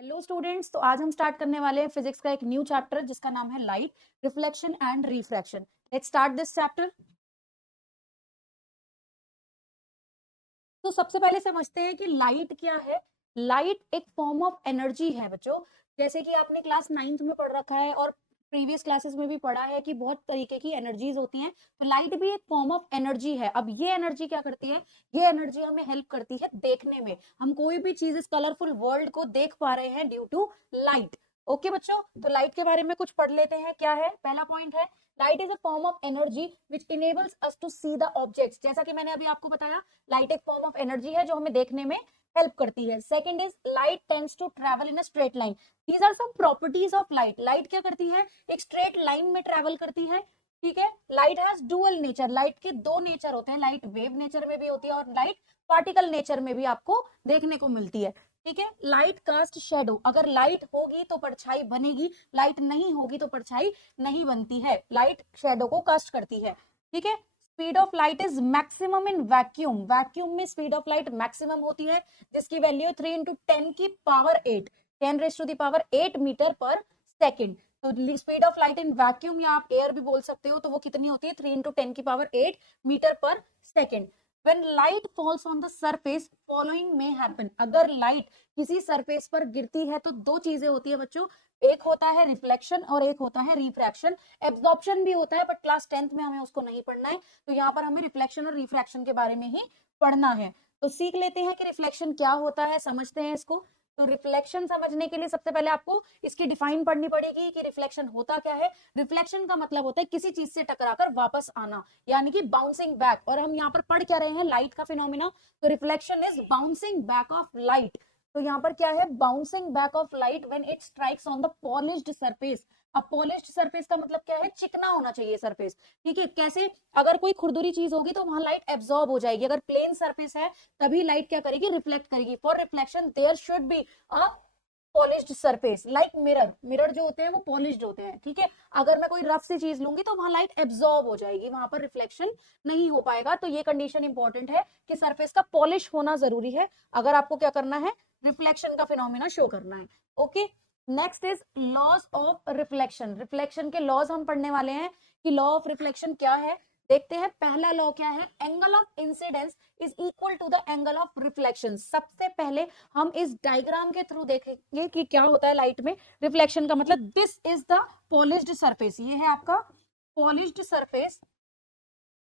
Hello students, तो आज हम स्टार्ट करने वाले हैं फिजिक्स का एक न्यू चैप्टर जिसका नाम है light, reflection and refraction. Let's start this chapter. तो सबसे पहले समझते हैं कि लाइट क्या है। लाइट एक फॉर्म ऑफ एनर्जी है बच्चों। जैसे कि आपने क्लास 9th में पढ़ रखा है और प्रीवियस क्लासेस में भी पढ़ा है कि बहुत तरीके की एनर्जीज होती हैं, तो लाइट भी एक फॉर्म ऑफ एनर्जी है। अब ये एनर्जी क्या करती है? ये एनर्जी हमें हेल्प करती है देखने में। हम कोई भी चीज इस कलरफुल वर्ल्ड को देख पा रहे हैं ड्यू टू लाइट। ओके बच्चों, तो लाइट के बारे में कुछ पढ़ लेते हैं। क्या है? पहला पॉइंट है light is a form of energy which enables us to see the objects. जैसा कि मैंने अभी आपको बताया, लाइट एक फॉर्म ऑफ एनर्जी है जो हमें देखने में हेल्प करती है। Second is light tends to travel in a straight line. These are some properties of light. Light क्या करती है? एक स्ट्रेट लाइन में ट्रैवल करती है। ठीक है। Light has dual nature. Light के दो नेचर होते हैं। लाइट वेव नेचर में भी होती है और लाइट पार्टिकल नेचर में भी आपको देखने को मिलती है। ठीक है। Light cast shadow. अगर लाइट होगी तो परछाई बनेगी, लाइट नहीं होगी तो परछाई नहीं बनती है। लाइट शेडो को कास्ट करती है। ठीक है। Speed of light is maximum in vacuum. Vacuum में स्पीड ऑफ लाइट मैक्सिमम होती है, जिसकी वैल्यू 3 इंटू 10 की power 8, 10 raise to the power 8 metre per second. तो speed of light in vacuum या आप एयर भी बोल सकते हो, तो वो कितनी होती है? 3 इंटू 10 की power 8 metre per second. When light falls on the surface, following may happen. अगर लाइट किसी सरफेस पर गिरती है तो दो चीजें होती है बच्चों। एक होता है रिफ्लेक्शन और एक होता है रिफ्रैक्शन। एब्जॉर्प्शन भी होता है, बट क्लास 10th में हमें उसको नहीं पढ़ना है, तो यहाँ पर हमें रिफ्लेक्शन और रिफ्रैक्शन के बारे में ही पढ़ना है। तो सीख लेते हैं कि रिफ्लेक्शन क्या होता है, समझते हैं इसको। तो रिफ्लेक्शन समझने के लिए सबसे पहले आपको इसकी डिफाइन पढ़नी पड़ेगी कि रिफ्लेक्शन होता क्या है। रिफ्लेक्शन का मतलब होता है किसी चीज से टकराकर वापस आना, यानी कि बाउंसिंग बैक। और हम यहाँ पर पढ़ क्या रहे हैं? लाइट का फिनोमिना। तो reflection is bouncing back of light. तो यहाँ पर क्या है? Bouncing back of light when it strikes on the polished surface. अब पॉलिश्ड सरफेस का मतलब क्या है? चिकना होना चाहिए सरफेस। ठीक है। कैसे? अगर कोई खुरदुरी चीज होगी तो वहां लाइट एब्जॉर्ब हो जाएगी। अगर प्लेन सरफेस है तभी लाइट क्या करेगी? रिफ्लेक्ट करेगी। For reflection there should be a polished surface like mirror. Mirror जो होते हैं वो पॉलिश्ड होते हैं। ठीक है। अगर मैं कोई रफ सी चीज लूंगी तो वहां लाइट एब्जॉर्ब हो जाएगी, वहां पर रिफ्लेक्शन नहीं हो पाएगा। तो ये कंडीशन इंपॉर्टेंट है कि सरफेस का पॉलिश होना जरूरी है अगर आपको क्या करना है? रिफ्लेक्शन का फिनोमिना शो करना है। Okay. Next is laws of reflection. Reflection के लॉज हम पढ़ने वाले हैं कि लॉ ऑफ रिफ्लेक्शन क्या है। देखते हैं पहला लॉ क्या है। Angle of incidence is equal to the angle of reflection. सबसे पहले हम इस डायग्राम के थ्रू देखेंगे कि क्या होता है लाइट में। रिफ्लेक्शन का मतलब this is the polished surface. ये है आपका पॉलिश्ड सरफेस।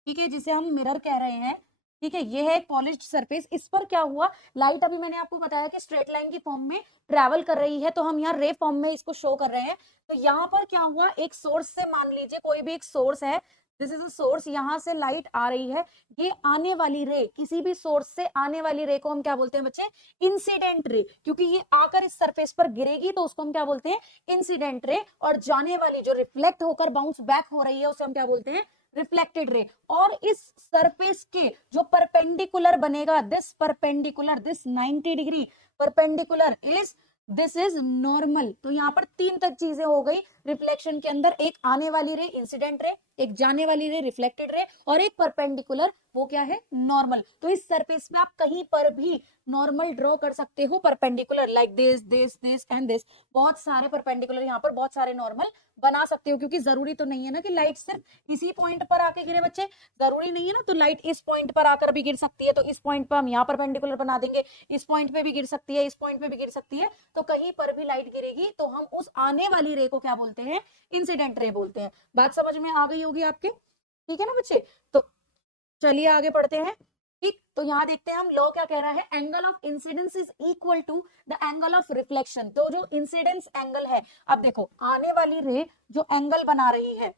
ठीक है, जिसे हम मिरर कह रहे हैं। ठीक है, ये है एक पॉलिश्ड सरफेस। इस पर क्या हुआ? लाइट अभी मैंने आपको बताया कि स्ट्रेट लाइन की फॉर्म में ट्रैवल कर रही है, तो हम यहाँ रे फॉर्म में इसको शो कर रहे हैं। तो यहाँ पर क्या हुआ? एक सोर्स से, मान लीजिए कोई भी एक सोर्स है, दिस इज अ सोर्स, यहां से लाइट आ रही है। ये आने वाली रे, किसी भी सोर्स से आने वाली रे को हम क्या बोलते हैं बच्चे? Incident ray. क्योंकि ये आकर इस सरफेस पर गिरेगी तो उसको हम क्या बोलते हैं? Incident ray. और जाने वाली जो रिफ्लेक्ट होकर बाउंस बैक हो रही है उसे हम क्या बोलते हैं? Reflected ray. और इस सरफेस के जो परपेंडिकुलर बनेगा, this perpendicular, this 90 degree perpendicular is, this is normal. तो यहाँ पर तीन तक चीजें हो गई रिफ्लेक्शन के अंदर। एक आने वाली रे इंसिडेंट रे, एक जाने वाली रे रिफ्लेक्टेड रे, और एक परपेंडिकुलर, वो क्या है? नॉर्मल। तो इस सरफेस पे आप कहीं पर भी नॉर्मल ड्रॉ कर सकते हो perpendicular, like this this this and this. बहुत सारे परपेंडिकुलर यहाँ पर, बहुत सारे नॉर्मल बना सकते हो, क्योंकि जरूरी तो नहीं है ना कि लाइट सिर्फ इसी पॉइंट पर आके गिरे बच्चे। जरूरी नहीं है ना। तो लाइट इस पॉइंट पर आकर भी गिर सकती है, तो इस पॉइंट पर हम यहाँ परपेंडिकुलर बना देंगे। इस पॉइंट पे भी गिर सकती है, इस पॉइंट पे भी गिर सकती है। तो कहीं पर भी लाइट गिरेगी तो हम उस आने वाली रे को क्या बोलते हैं? इंसिडेंट रे बोलते हैं। बात समझ में आ गई होगी आपके? ठीक है ना बच्चे? तो चलिए आगे पढ़ते हैं। ठीक, तो यहां देखते हैं हम लॉ क्या कह रहा है। Angle of incidence is equal to the angle of reflection. तो जो इंसिडेंस एंगल है, अब देखो आने वाली रे जो एंगल बना रही है,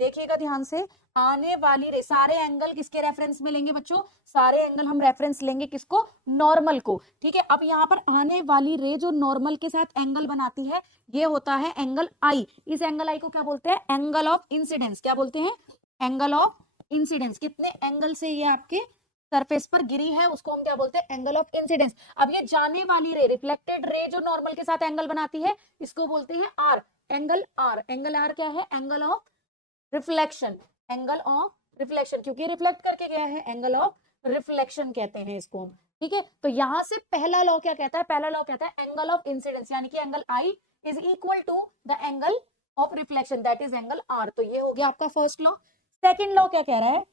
देखिएगा ध्यान से, आने वाली रे, सारे एंगल किसके रेफरेंस में लेंगे बच्चों? सारे एंगल हम रेफरेंस लेंगे किसको? नॉर्मल को। ठीक है। अब यहाँ पर आने वाली रे जो नॉर्मल के साथ एंगल बनाती है, ये होता है एंगल आई। इस एंगल आई को क्या बोलते हैं? Angle of incidence. क्या बोलते हैं? Angle of incidence. कितने एंगल से ये आपके सरफेस पर गिरी है उसको हम क्या बोलते हैं? Angle of incidence. अब ये जाने वाली रे, रिफ्लेक्टेड रे जो नॉर्मल के साथ एंगल बनाती है, इसको बोलते हैं R. Angle R. Angle R क्या है? Angle of reflection. Angle of reflection, क्योंकि रिफ्लेक्ट करके गया है, एंगल ऑफ रिफ्लेक्शन कहते हैं इसको। ठीक है, तो यहां से पहला लॉ क्या कहता है, पहला लॉ कहता है एंगल ऑफ इंसिडेंस, यानी कि angle I is equal to the angle of reflection, that is angle R. तो ये हो गया आपका फर्स्ट लॉ। सेकंड लॉ क्या कह रहा है,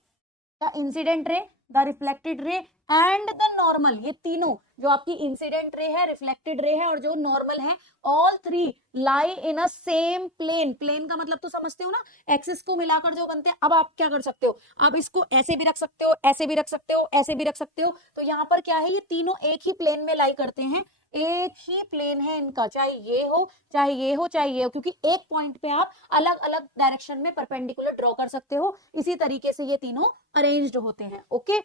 the incident ray, the reflected ray and the normal, ये तीनों जो आपकी इंसिडेंट रे है, रिफ्लेक्टेड रे है और जो नॉर्मल है, all three lie in a same plane. Plane का मतलब तो समझते हो ना, एक्सिस को मिलाकर जो बनते हैं। अब आप क्या कर सकते हो, अब इसको ऐसे भी रख सकते हो, ऐसे भी रख सकते हो, ऐसे भी रख सकते हो। तो यहाँ पर क्या है, ये तीनों एक ही प्लेन में लाई करते हैं, एक ही प्लेन है इनका, चाहे ये हो चाहे ये हो चाहे ये हो, क्योंकि एक पॉइंट पे आप अलग अलग डायरेक्शन में परपेंडिकुलर ड्रॉ कर सकते हो। इसी तरीके से ये तीनों अरेंज्ड होते हैं। ओके,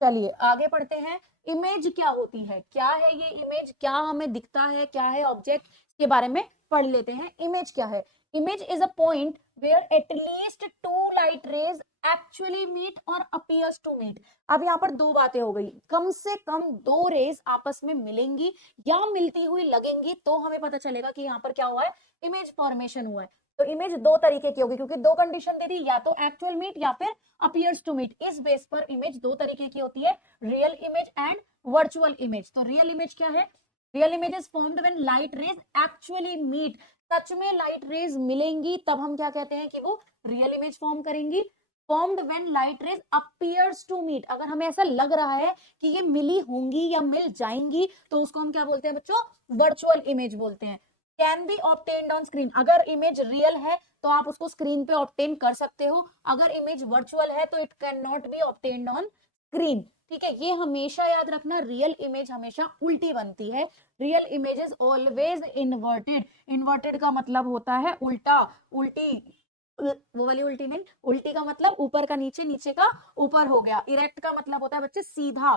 चलिए आगे पढ़ते हैं। इमेज क्या होती है, क्या है ये इमेज, क्या हमें दिखता है, क्या है ऑब्जेक्ट, के बारे में पढ़ लेते हैं। इमेज क्या है, image is a point where at least two light rays actually meet और अपीयर्स टू मीट। अब यहाँ पर दो बातें हो गई, कम से कम दो रेज आपस में मिलेंगी या मिलती हुई लगेंगी तो हमें पता चलेगा कि यहाँ पर क्या हुआ है, इमेज फॉर्मेशन हुआ है। तो इमेज दो तरीके की होगी, क्योंकि दो कंडीशन दे दी, या तो एक्चुअल मीट या फिर अपीयर्स टू मीट। इस बेस पर इमेज दो तरीके की होती है, real image and virtual image. तो रियल इमेज क्या है, real image is formed when light rays actually meet, सच में लाइट रेज मिलेंगी तब हम क्या कहते हैं कि वो रियल इमेज फॉर्म करेंगी। Formed when light rays appears to meet, अगर हमें ऐसा लग रहा है कि ये मिली होंगी या मिल जाएंगी तो उसको हम क्या बोलते हैं बच्चों, वर्चुअल इमेज बोलते हैं। Can be obtained on screen, अगर इमेज रियल है तो आप उसको स्क्रीन पे ऑब्टेन कर सकते हो, अगर इमेज वर्चुअल है तो it can not be obtained on screen. ठीक है, ये हमेशा याद रखना, रियल इमेज हमेशा उल्टी बनती है, real image is always inverted. Inverted का मतलब होता है उल्टा, उल्टी, वो वाली उल्टी नहीं, उल्टी का मतलब ऊपर का नीचे, नीचे का ऊपर हो गया। इरेक्ट का मतलब होता है बच्चे सीधा,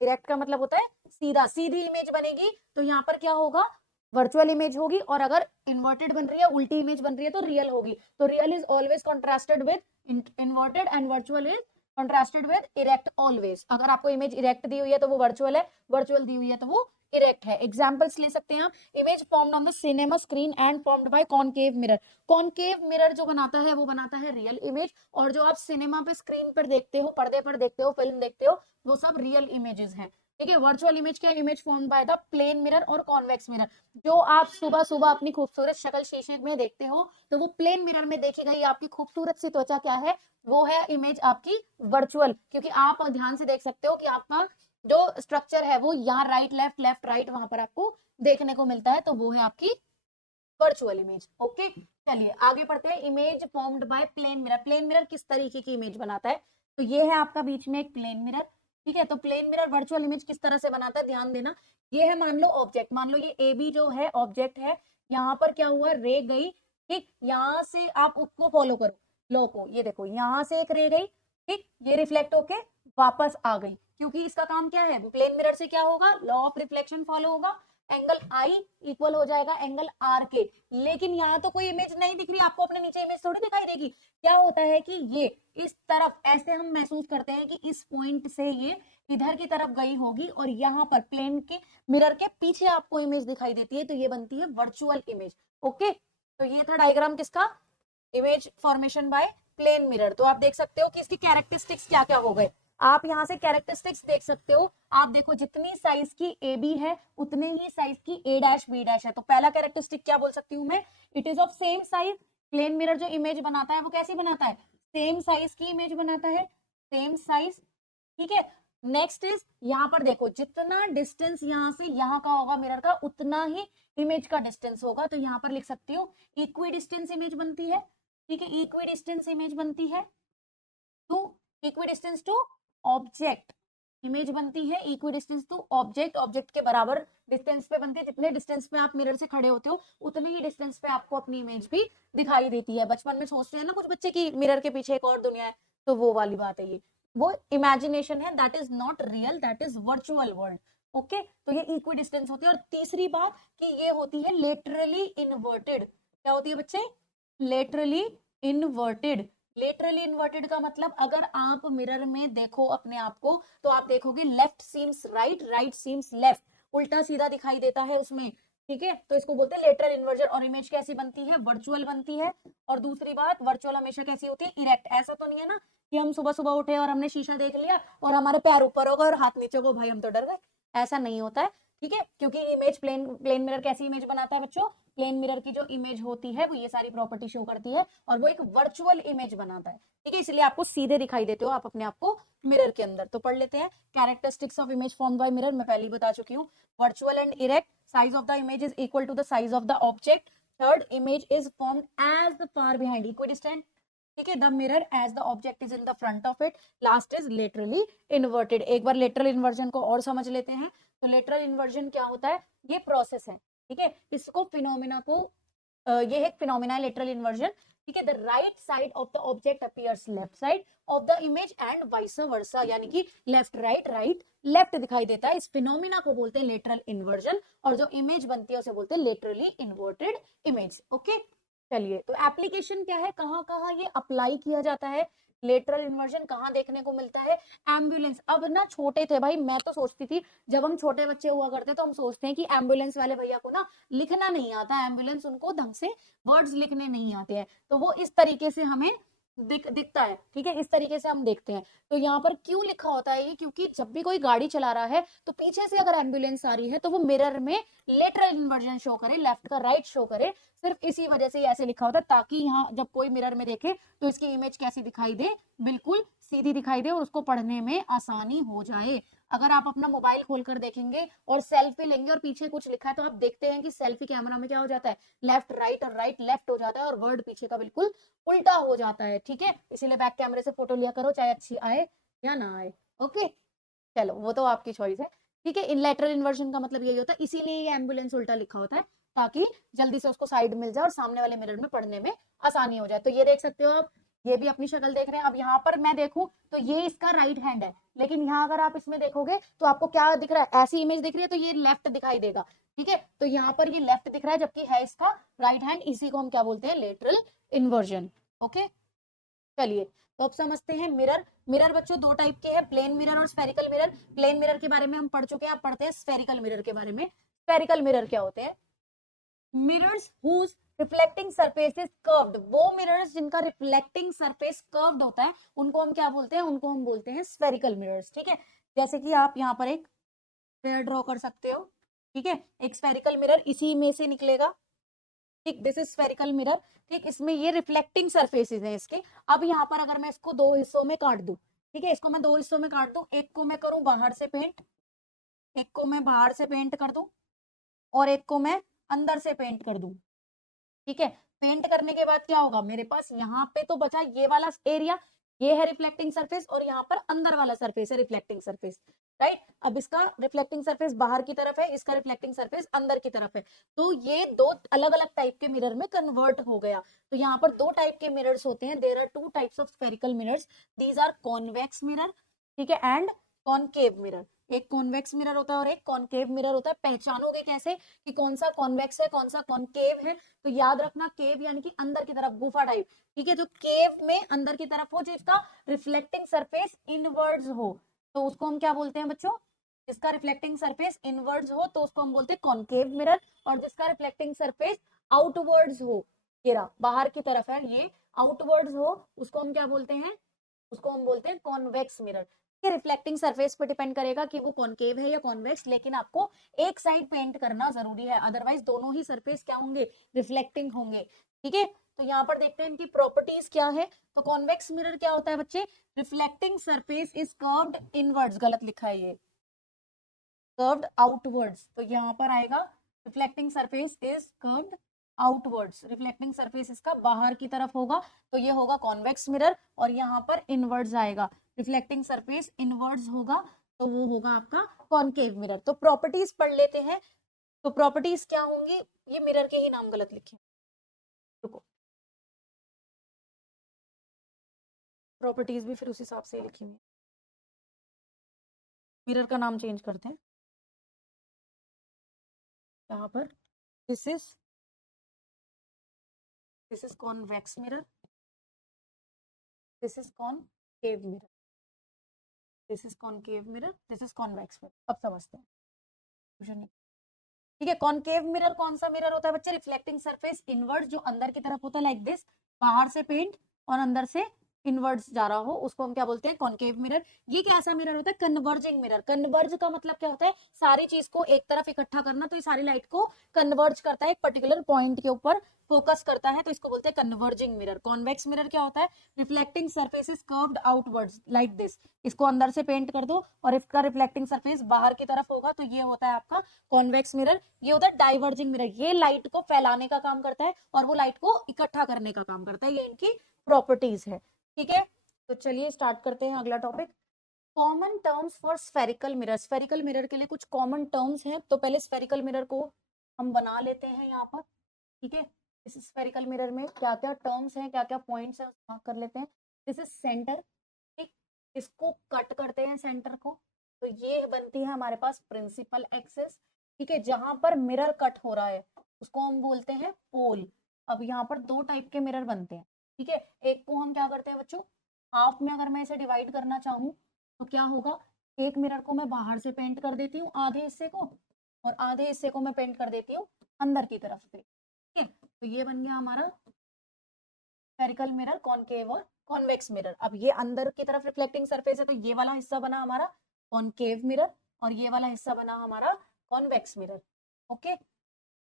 इरेक्ट का मतलब होता है सीधा, सीधी इमेज बनेगी तो यहाँ पर क्या होगा, वर्चुअल इमेज होगी, और अगर इन्वर्टेड बन रही है, उल्टी इमेज बन रही है तो रियल होगी। तो real is always contrasted with inverted and virtual is contrasted with erect always. अगर आपको इमेज इरेक्ट दी हुई है तो वो वर्चुअल है, वर्चुअल दी हुई है तो वो इरेक्ट है। एग्जांपल्स ले सकते हैं आप, image formed on the cinema screen and formed by concave mirror. Concave mirror जो बनाता है वो बनाता है रियल इमेज, और जो आप सिनेमा पे स्क्रीन पर देखते हो, पर्दे पर देखते हो, फिल्म देखते हो, वो सब रियल इमेजेस हैं। ठीक है, वर्चुअल इमेज क्या, image formed by the plane mirror और कॉन्वेक्स मिरर। जो आप सुबह सुबह अपनी खूबसूरत शक्ल शीशे में देखते हो तो वो प्लेन मिरर में देखी गई आपकी खूबसूरत सी त्वचा क्या है, वो है इमेज आपकी वर्चुअल, क्योंकि आप ध्यान से देख सकते हो कि आपका जो स्ट्रक्चर है वो यहाँ राइट लेफ्ट लेफ्ट राइट वहां पर आपको देखने को मिलता है, तो वो है आपकी वर्चुअल इमेज। ओके, चलिए आगे पढ़ते हैं। Image formed by plane mirror, plane mirror किस तरीके की इमेज बनाता है, तो ये है आपका बीच में एक प्लेन मिरर। ठीक है, तो प्लेन मिरर वर्चुअल इमेज किस तरह से बनाता है, ध्यान देना। ये है मान लो ऑब्जेक्ट, मान लो ये ए बी जो है ऑब्जेक्ट है, यहाँ पर क्या हुआ, रे गई, ठीक, यहाँ से आप उसको फॉलो करो, लो को, ये देखो यहाँ से एक रे गई, ठीक, ये रिफ्लेक्ट होके वापस आ गई, क्योंकि इसका काम क्या है, प्लेन मिरर से क्या होगा, लॉ ऑफ रिफ्लेक्शन फॉलो होगा, एंगल आई इक्वल हो जाएगा एंगल आर के। लेकिन यहाँ तो कोई इमेज नहीं दिख रही आपको, अपने नीचे इमेज थोड़ी दिखाई देगी। क्या होता है कि ये इस तरफ ऐसे हम महसूस करते हैं कि इस पॉइंट से ये इधर की तरफ गई होगी और यहाँ पर प्लेन के मिरर के पीछे आपको इमेज दिखाई देती है, तो ये बनती है वर्चुअल इमेज। ओके, तो ये था डायग्राम किसका, image formation by plane mirror. तो आप देख सकते हो कि इसकी कैरेक्टरिस्टिक्स क्या क्या हो गए, आप यहाँ से कैरेक्टरिस्टिक्स देख सकते हो। आप देखो जितनी साइज की ए बी है उतने ही साइज की ए डैश बी डैश है। तो पहला कैरेक्टरिस्टिक क्या बोल सकती हूँ मैं, it is of same size. Plane mirror जो इमेज बनाता है वो कैसी बनाता है, सेम साइज की इमेज बनाता है, सेम साइज। ठीक है, नेक्स्ट इज यहाँ पर देखो जितना डिस्टेंस यहाँ से यहाँ का होगा मिरर का, उतना ही इमेज का डिस्टेंस होगा। तो यहाँ पर लिख सकती हूँ इक्वी डिस्टेंस इमेज बनती है। ठीक है, इक्वी डिस्टेंस इमेज बनती है to, equidistance to object image बनती है, equidistance to object, object के बराबर डिस्टेंस पे बनती है। जितने डिस्टेंस पे आप मिरर से खड़े होते हो उतने ही डिस्टेंस पे आपको अपनी इमेज भी दिखाई देती है। बचपन में सोचते हैं ना कुछ बच्चे की मिरर के पीछे एक और दुनिया है, तो वो वाली बात है, ये वो इमेजिनेशन है, that is not real, that is virtual world. Okay, तो ये इक्वी डिस्टेंस होती है। और तीसरी बात कि ये होती है लेटरली इन्वर्टेड। क्या होती है बच्चे, लेटरली इन्वर्टेड। लेटरली इन्वर्टेड का मतलब अगर आप मिरर में देखो अपने आप को तो आप देखोगे left seems right, right seems left, उल्टा सीधा दिखाई देता है उसमें। ठीक है, तो इसको बोलते हैं लेटरल इन्वर्जन। और इमेज कैसी बनती है, वर्चुअल बनती है। और दूसरी बात, वर्चुअल हमेशा कैसी होती है, इरेक्ट। ऐसा तो नहीं है ना कि हम सुबह सुबह उठे और हमने शीशा देख लिया और हमारे पैर ऊपर होगा और हाथ नीचे को, भाई हम तो डर गए। ऐसा नहीं होता है, ठीक है, क्योंकि इमेज प्लेन प्लेन मिरर कैसी इमेज बनाता है बच्चों, प्लेन मिरर की जो इमेज होती है वो ये सारी प्रॉपर्टी शो करती है और वो एक वर्चुअल इमेज बनाता है, ठीक है, इसलिए आपको सीधे दिखाई देते हो आप अपने आप को मिरर के अंदर। तो पढ़ लेते हैं characteristics of image form by mirror, मैं पहले ही बता चुकी हूँ। Virtual and erect, size of the image is equal to the size of the object. Third, image is formed as the far behind equidistant, ठीक है, the mirror as the object is in the front of it. Last is laterally inverted. एक बार lateral inversion को और समझ लेते हैं। तो lateral inversion क्या होता है, ये प्रोसेस है, ठीक है, इसको फिनोमिना को ये है फिनोमिना लेटरल इन्वर्जन, ठीक है। The right side of the object appears left side of the image and vice versa, यानी कि लेफ्ट राइट राइट लेफ्ट दिखाई देता है। इस फिनोमिना को बोलते हैं लेटरल इन्वर्जन और जो इमेज बनती है उसे बोलते हैं लेटरली इन्वर्टेड इमेज। ओके, चलिए, तो एप्लीकेशन क्या है, कहाँ कहाँ ये अप्लाई किया जाता है, लेटरल इन्वर्जन कहाँ देखने को मिलता है, एम्बुलेंस। अब ना छोटे थे भाई, मैं तो सोचती थी जब हम छोटे बच्चे हुआ करते तो हम सोचते हैं कि एम्बुलेंस वाले भैया को ना लिखना नहीं आता, एम्बुलेंस उनको ढंग से वर्ड्स लिखने नहीं आते हैं, तो वो इस तरीके से हमें दिखता है, ठीक है, इस तरीके से हम देखते हैं। तो यहाँ पर क्यों लिखा होता है ये, क्योंकि जब भी कोई गाड़ी चला रहा है तो पीछे से अगर एम्बुलेंस आ रही है तो वो मिरर में लेटरल इन्वर्जन शो करे, लेफ्ट का राइट शो करे, सिर्फ इसी वजह से ऐसे लिखा होता है, ताकि यहाँ जब कोई मिरर में देखे तो इसकी इमेज कैसी दिखाई दे, बिल्कुल सीधी दिखाई दे और उसको पढ़ने में आसानी हो जाए। अगर आप अपना मोबाइल खोलकर देखेंगे और सेल्फी लेंगे और पीछे कुछ लिखा है तो आप देखते हैं कि सेल्फी कैमरा में क्या हो जाता है, लेफ्ट राइट और राइट लेफ्ट हो जाता है और वर्ड पीछे का बिल्कुल उल्टा हो जाता है, ठीक है, इसीलिए बैक कैमरे से फोटो लिया करो, चाहे अच्छी आए या ना आए। ओके, चलो वो तो आपकी चॉइस है, ठीक है। इन लेटरल इन्वर्जन का मतलब यही होता है, इसीलिए ये एम्बुलेंस उल्टा लिखा होता है, ताकि जल्दी से उसको साइड मिल जाए और सामने वाले मिरर में पढ़ने में आसानी हो जाए। तो ये देख सकते हो आप, ये भी अपनी शक्ल देख रहे हैं। अब यहाँ पर मैं देखूं तो ये इसका राइट हैंड है, लेकिन यहाँ अगर आप इसमें देखोगे तो आपको क्या दिख रहा है, ऐसी इमेज दिख रही है तो ये लेफ्ट दिखाई देगा, ठीक है, तो यहाँ पर ये लेफ्ट दिख रहा है जबकि है इसका राइट हैंड, इसी को हम क्या बोलते हैं, लेटरल इन्वर्जन। ओके, चलिए, तो अब समझते हैं मिरर। मिरर बच्चों दो टाइप के हैं, प्लेन मिरर और स्फेरिकल मिरर। प्लेन मिरर के बारे में हम पढ़ चुके हैं, अब पढ़ते हैं स्फेरिकल मिरर के बारे में। स्फेरिकल मिरर क्या होते हैं, mirrors whose reflecting surface is curved, वो मिरर्स जिनका रिफ्लेक्टिंग सरफेस कर्व्ड होता है उनको हम क्या बोलते हैं, उनको हम बोलते हैं स्फेरिकल मिरर्स, ठीक है। जैसे कि आप यहाँ पर एक पेयर ड्रॉ कर सकते हो, ठीक है, एक स्फेरिकल मिरर इसी में से निकलेगा, ठीक, दिस इज स्फेरिकल मिरर, ठीक, इसमें ये रिफ्लेक्टिंग सरफेसेस हैं इसके। अब यहाँ पर अगर मैं इसको दो हिस्सों में काट दूं, ठीक है, इसको मैं दो हिस्सों में काट दूं, एक को मैं करूं बाहर से पेंट, एक को मैं बाहर से पेंट कर दूं और एक को मैं अंदर से पेंट कर दूं, ठीक है। पेंट करने के बाद क्या होगा, मेरे पास यहाँ पे तो बचा ये वाला एरिया, ये है रिफ्लेक्टिंग सरफेस और यहाँ पर अंदर वाला सरफेस है रिफ्लेक्टिंग सरफेस, राइट। अब इसका रिफ्लेक्टिंग सरफेस बाहर की तरफ है, इसका रिफ्लेक्टिंग सरफेस अंदर की तरफ है, तो ये दो अलग अलग टाइप के मिरर में कन्वर्ट हो गया। तो यहाँ पर दो टाइप के मिरर्स होते हैं, there are two types of spherical mirrors, these are convex mirror, ठीक है, एंड कॉनकेव मिरर। एक कॉन्वेक्स मिरर होता है और एक कॉनकेव मिरर होता है। पहचानोगे कैसे कि कौन सा कॉन्वेक्स है कौन सा कॉनकेव है, तो याद रखना केव यानी कि अंदर की तरफ, गुफा टाइप, ठीक है, जो केव में अंदर की तरफ हो, जिसका रिफ्लेक्टिंग सरफेस इनवर्ड्स हो, तो उसको हम क्या बोलते हैं बच्चों, जिसका रिफ्लेक्टिंग सरफेस इनवर्ड्स हो तो उसको हम बोलते हैं कॉनकेव मिरर, और जिसका रिफ्लेक्टिंग सरफेस आउटवर्ड्स हो, ये रहा बाहर की तरफ है ये, आउटवर्ड्स हो, उसको हम क्या बोलते हैं, उसको हम बोलते हैं कॉन्वेक्स मिरर। रिफ्लेक्टिंग सरफेस पे डिपेंड करेगा कि वो कॉनकेव है या कॉन्वेक्स, लेकिन आपको एक साइड पेंट करना जरूरी है, अदरवाइज दोनों ही सरफेस क्या होंगे, रिफ्लेक्टिंग होंगे, ठीक है। तो यहाँ पर देखते हैं इनकी प्रॉपर्टीज क्या है। तो कॉन्वेक्स मिरर क्या होता है बच्चे, reflecting surface is curved inwards, गलत लिखा है ये, कर्व्ड आउटवर्ड्स, तो यहाँ पर आएगा reflecting surface is curved outwards, reflecting surface इसका बाहर की तरफ होगा, तो ये होगा कॉन्वेक्स मिरर, और यहाँ पर इनवर्ड्स आएगा, रिफ्लेक्टिंग सरफेस इनवर्ड्स होगा, तो वो होगा आपका कॉनकेव मिरर। तो प्रॉपर्टीज पढ़ लेते हैं। तो प्रॉपर्टीज क्या होंगी, ये मिरर के ही नाम गलत लिखे, रुको, प्रॉपर्टीज भी फिर उस हिसाब से लिखी हुई, मिरर का नाम चेंज करते हैं यहाँ पर, this is convex mirror, this is concave mirror, this is concave mirror, this is convex mirror. अब समझते हैं, ठीक है। कॉनकेव मिरर कौन सा मिरर होता है बच्चे? रिफ्लेक्टिंग सरफेस इनवर्ड, जो अंदर की तरफ होता है लाइक दिस, बाहर से पेंट और अंदर से इनवर्ड्स जा रहा हो, उसको हम क्या बोलते हैं? Concave mirror. ये कैसा मिरर होता है? Converging mirror. कन्वर्ज का मतलब क्या होता है? सारी चीज को एक तरफ इकट्ठा करना, तो ये सारी लाइट को कन्वर्ज करता है, एक पर्टिकुलर पॉइंट के ऊपर फोकस करता है, तो इसको बोलते हैं कन्वर्जिंग मिरर। कॉन्वेक्स मिरर क्या होता है? Reflecting surfaces curved outwards like this, इसको अंदर से पेंट कर दो और इसका रिफ्लेक्टिंग सरफेस बाहर की तरफ होगा, तो ये होता है आपका कॉन्वेक्स मिरर। ये होता है डाइवर्जिंग मिरर, ये लाइट को फैलाने का काम करता है और वो लाइट को इकट्ठा करने का काम करता है, ये इनकी प्रॉपर्टीज है। ठीक है, तो चलिए स्टार्ट करते हैं अगला topic. Common terms for spherical mirror. Spherical mirror के लिए कुछ कॉमन टर्म्स हैं, तो पहले स्फेरिकल मिरर को हम बना लेते हैं यहाँ पर। ठीक है, इस स्फेरिकल मिरर में क्या क्या टर्म्स हैं, क्या क्या पॉइंट्स हैं, मार्क कर लेते हैं। दिस इज सेंटर, ठीक, इसको कट करते हैं सेंटर को, तो ये बनती है हमारे पास प्रिंसिपल एक्सिस। ठीक है, जहां पर मिरर कट हो रहा है उसको हम बोलते हैं पोल। अब यहाँ पर दो टाइप के मिरर बनते हैं। ठीक है, एक को हम क्या करते हैं बच्चों, हाफ में अगर मैं इसे डिवाइड करना चाहूँ तो क्या होगा, एक मिरर को मैं बाहर से पेंट कर देती हूँ आधे हिस्से को, और आधे हिस्से को मैं पेंट कर देती हूँ अंदर की तरफ से। ठीक है, तो ये बन गया हमारा स्फेरिकल मिरर, कॉनकेव और कॉन्वेक्स मिरर। अब ये अंदर की तरफ रिफ्लेक्टिंग सरफेस है, तो ये वाला हिस्सा बना हमारा कॉनकेव मिरर और ये वाला हिस्सा बना हमारा कॉन्वेक्स मिरर। ओके,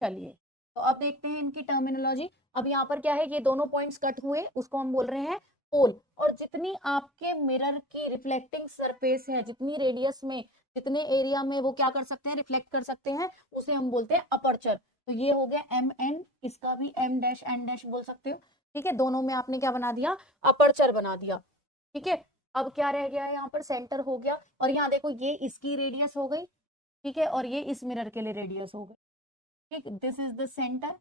चलिए तो अब देखते हैं इनकी टर्मिनोलॉजी। अब यहाँ पर क्या है, ये दोनों पॉइंट्स कट हुए, उसको हम बोल रहे हैं पोल। और जितनी आपके मिरर की रिफ्लेक्टिंग सरफेस है, जितनी रेडियस में, जितने एरिया में वो क्या कर सकते हैं, रिफ्लेक्ट कर सकते हैं, उसे हम बोलते हैं अपर्चर। तो ये हो गया एम एन, इसका भी एम डैश एन डैश बोल सकते हो। ठीक है, दोनों में आपने क्या बना दिया, अपर्चर बना दिया। ठीक है, अब क्या रह गया है, यहाँ पर सेंटर हो गया, और यहाँ देखो ये इसकी रेडियस हो गई। ठीक है, और ये इस मिरर के लिए रेडियस हो गई। ठीक, this is the centre,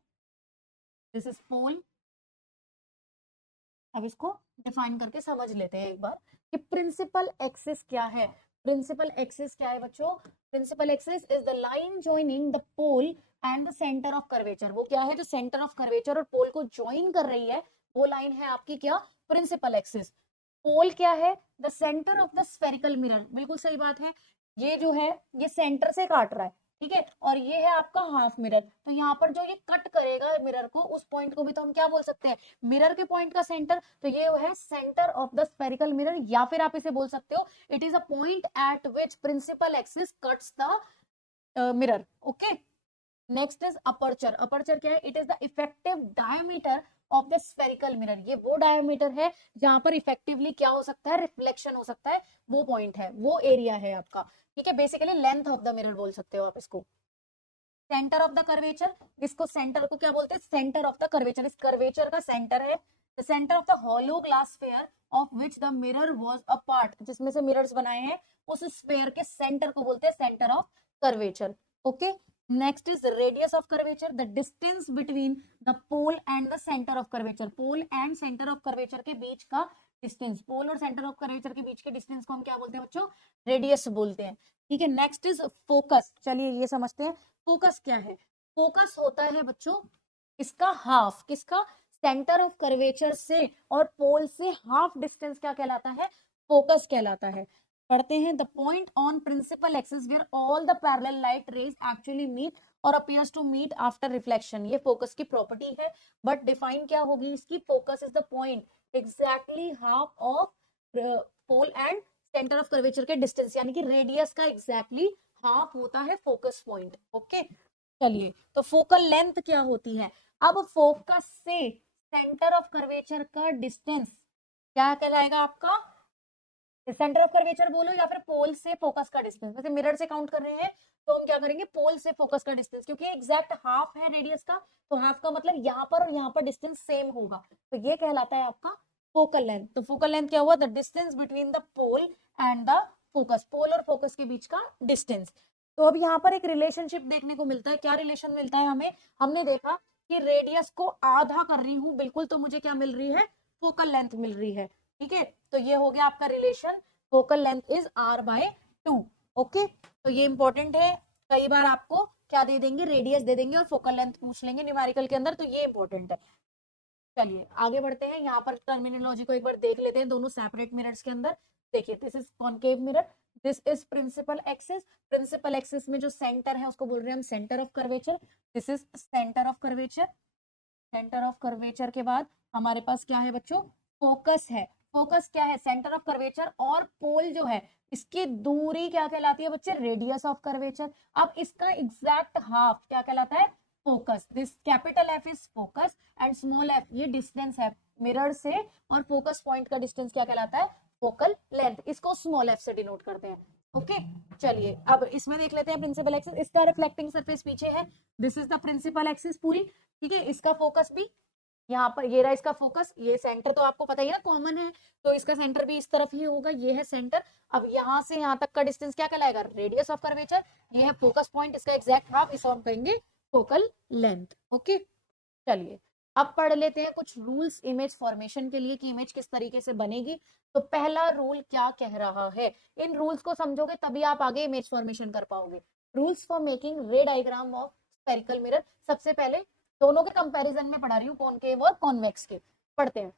this is pole. अब इसको डिफाइन करके समझ लेते हैं एक बार कि प्रिंसिपल एक्सिस क्या है। प्रिंसिपल एक्सिस क्या है बच्चों? Principal axis is the line joining the pole and the centre of curvature. वो क्या है, जो सेंटर ऑफ कर्वेचर और पोल को ज्वाइन कर रही है, वो लाइन है आपकी क्या, प्रिंसिपल एक्सिस। पोल क्या है, the centre of the spherical mirror. बिल्कुल सही बात है, ये जो है ये सेंटर से काट रहा है। ठीक है, और ये है आपका हाफ मिरर, तो यहाँ पर जो ये कट करेगा मिरर को, उस पॉइंट को भी तो हम क्या बोल सकते हैं, मिरर के पॉइंट का सेंटर। तो ये है centre of the spherical mirror, या फिर आप इसे बोल सकते हो it is a point eight which principle axis cuts the mirror. Okay, next is aperture. Aperture क्या है, it is the effective diameter of the spherical mirror. ये वो डायमीटर है जहां पर इफेक्टिवली क्या हो सकता है, रिफ्लेक्शन हो सकता है, वो पॉइंट है, वो एरिया है आपका। ठीक है, basically length of the mirror बोल सकते हो आप इसको। सेंटर ऑफ द कर्वेचर, इसको सेंटर को क्या बोलते हैं, सेंटर ऑफ द कर्वेचर। इस कर्वेचर का सेंटर है the centre of the hollow glass sphere of which the mirror was a part. जिसमें से मिरर्स बनाए हैं, उस स्फीयर के सेंटर को बोलते हैं centre of curvature. Okay, next is radius of curvature, the distance between the pole and the centre of curvature. Pole and centre of curvature के बीच का डिस्टेंस, पोल और सेंटर ऑफ कर्वेचर के बीच के डिस्टेंस को हम क्या बोलते हैं बच्चों, रेडियस बोलते हैं। ठीक है, नेक्स्ट इज फोकस। चलिए ये समझते हैं, फोकस क्या है। फोकस होता है बच्चों इसका हाफ, किसका, सेंटर ऑफ कर्वेचर से और पोल से हाफ डिस्टेंस क्या कहलाता है, फोकस कहलाता है। पढ़ते हैं, the point on principal axis where all the parallel light rays actually meet और appears to meet after reflection. ये फोकस की प्रॉपर्टी है, बट डिफाइन क्या होगी इसकी, focus is the point exactly half of pole and centre of curvature के distance, यानी कि रेडियस का एग्जैक्टली हाफ होता है फोकस पॉइंट। ओके, चलिए तो फोकल लेंथ क्या होती है। अब फोकस से सेंटर ऑफ कर्वेचर का डिस्टेंस क्या कहलाएगा आपका, सेंटर ऑफ कर्वेचर बोलो या फिर पोल से फोकस का डिस्टेंस। वैसे मिरर से काउंट कर रहे हैं तो हम क्या करेंगे, पोल से फोकस का डिस्टेंस, क्योंकि एग्जैक्ट हाफ है रेडियस का, तो हाफ का मतलब यहाँ पर और यहाँ पर डिस्टेंस सेम होगा, तो ये कहलाता है आपका फोकल लेंथ। तो फोकल लेंथ क्या हुआ, the distance between the pole and the focus, pole और फोकस के बीच का डिस्टेंस। तो अब यहाँ पर एक रिलेशनशिप देखने को मिलता है। क्या रिलेशन मिलता है हमें, हमने देखा कि रेडियस को आधा कर रही हूँ बिल्कुल, तो मुझे क्या मिल रही है, फोकल लेंथ मिल रही है। ठीक है, तो ये हो गया आपका relation, focal length is r/2। Okay, तो ये इंपॉर्टेंट है, कई बार आपको क्या दे देंगे, रेडियस दे देंगे और फोकल लेंथ पूछ लेंगे न्यूमेरिकल के अंदर, तो ये इंपॉर्टेंट है। चलिए आगे बढ़ते हैं, यहाँ पर टर्मिनोलॉजी को एक बार देख लेते हैं दोनों सेपरेट मिरर्स के अंदर। देखिए, this is concave mirror, this is principal axis. Principal axis में जो सेंटर है उसको बोल रहे हैं हम centre of curvature. This is centre of curvature. Centre of curvature के बाद हमारे पास क्या है बच्चों, फोकस है। फोकस क्या है, सेंटर ऑफ कर्वेचर, और पोल जो है इसकी दूरी क्या कहलाती है बच्चे, रेडियस ऑफ कर्वेचर। अब इसका एग्जैक्ट हाफ क्या कहलाता है, focus. This capital F is focus and small F ये डिस्टेंस है मिरर से, और फोकस पॉइंट का डिस्टेंस क्या कहलाता है, फोकल लेंथ। इसको स्मॉल एफ से डिनोट करते हैं। ओके चलिए अब इसमें देख लेते हैं प्रिंसिपल एक्सिस। इसका रिफ्लेक्टिंग सरफेस पीछे है, this is the principal axis पूरी, ठीक है। इसका फोकस भी यहाँ पर, ये रहा इसका फोकस, ये सेंटर तो आपको पता ही है कॉमन है, तो इसका सेंटर भी इस तरफ ही होगा, ये है सेंटर। अब यहाँ से यहाँ तक का डिस्टेंस क्या कहलाएगा, रेडियस ऑफ कर्वेचर। ये है फोकस पॉइंट, इसका एग्जैक्ट हाफ, इसे हम कहेंगे फोकल लेंथ। ओके चलिए अब पढ़ लेते हैं कुछ रूल्स इमेज फॉर्मेशन के लिए कि इमेज किस तरीके से बनेगी। तो पहला रूल क्या कह रहा है, इन रूल्स को समझोगे तभी आप आगे इमेज फॉर्मेशन कर पाओगे। रूल्स फॉर मेकिंग रे डायग्राम ऑफ स्फेरिकल मिरर। सबसे पहले दोनों के कंपैरिजन में पढ़ा रही हूँ, कॉनकेव और कॉन्वेक्स के, पढ़ते हैं।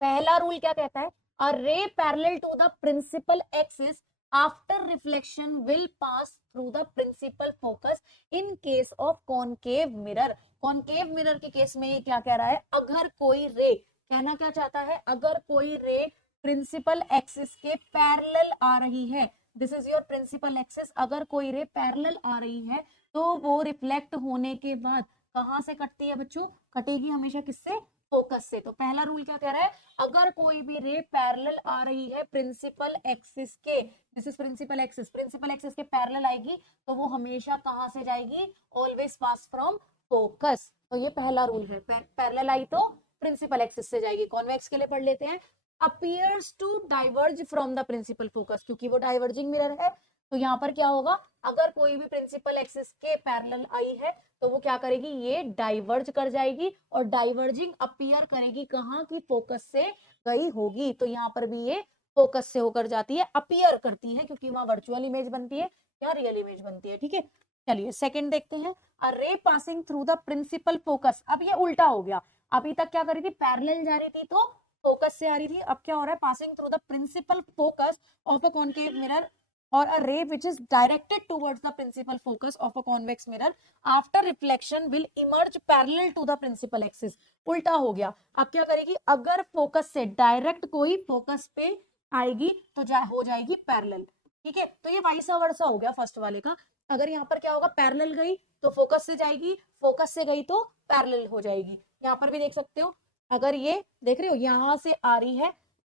पहला रूल क्या कहता है, a ray parallel to the principal axis after reflection will pass through the principal focus in case of concave mirror. Concave mirror के केस में ये क्या कह रहा है, अगर कोई रे, कहना क्या चाहता है, अगर कोई रे प्रिंसिपल एक्सिस के पैरेलल आ रही है, this is your principal axis, अगर कोई रे पैरेलल आ रही है तो वो रिफ्लेक्ट होने के बाद कहां से कटती है बच्चों, कटेगी हमेशा किससे, फोकस से। तो पहला रूल क्या कह रहा है, अगर कोई भी रे पैरेलल आ रही है प्रिंसिपल एक्सिस के, this is principal axis, principal axis के पैरेलल आएगी तो वो हमेशा कहां से जाएगी, ऑलवेज पास फ्रॉम फोकस। तो ये पहला रूल है, पैरेलल आई तो प्रिंसिपल एक्सिस से जाएगी। कॉन्वेक्स के लिए पढ़ लेते हैं, appears to diverge from the principal focus, क्योंकि वो डाइवर्जिंग मिरर है तो यहाँ पर क्या होगा, अगर कोई भी प्रिंसिपल एक्सिस के पैरेलल आई है तो वो क्या करेगी, ये डाइवर्ज कर जाएगी और डाइवर्जिंग अपीयर करेगी कहाँ की, फोकस से गई होगी। तो यहाँ पर भी ये फोकस से होकर जाती है, अपीयर करती है, क्योंकि वहां वर्चुअल इमेज बनती है या रियल इमेज बनती है, ठीक है। चलिए सेकंड देखते हैं, a ray passing through the principal focus. अब ये उल्टा हो गया, अभी तक क्या कर रही थी, पैरेलल जा रही थी तो फोकस से आ रही थी, अब क्या हो रहा है, passing through the principal focus of a concave mirror or a ray which is directed towards the principal focus of a convex mirror after reflection will emerge parallel to the principal axis। उल्टा हो गया, अब क्या करेगी, अगर focus से direct कोई focus पे आएगी तो हो जाएगी पैरेलल, ठीक है। तो ये वाइसा वर्सा हो गया फर्स्ट वाले का, अगर यहाँ पर क्या होगा, पैरेलल गई तो फोकस से जाएगी, फोकस से गई तो पैरेलल हो जाएगी। यहाँ पर भी देख सकते हो, अगर ये देख रहे हो यहां से आ रही है,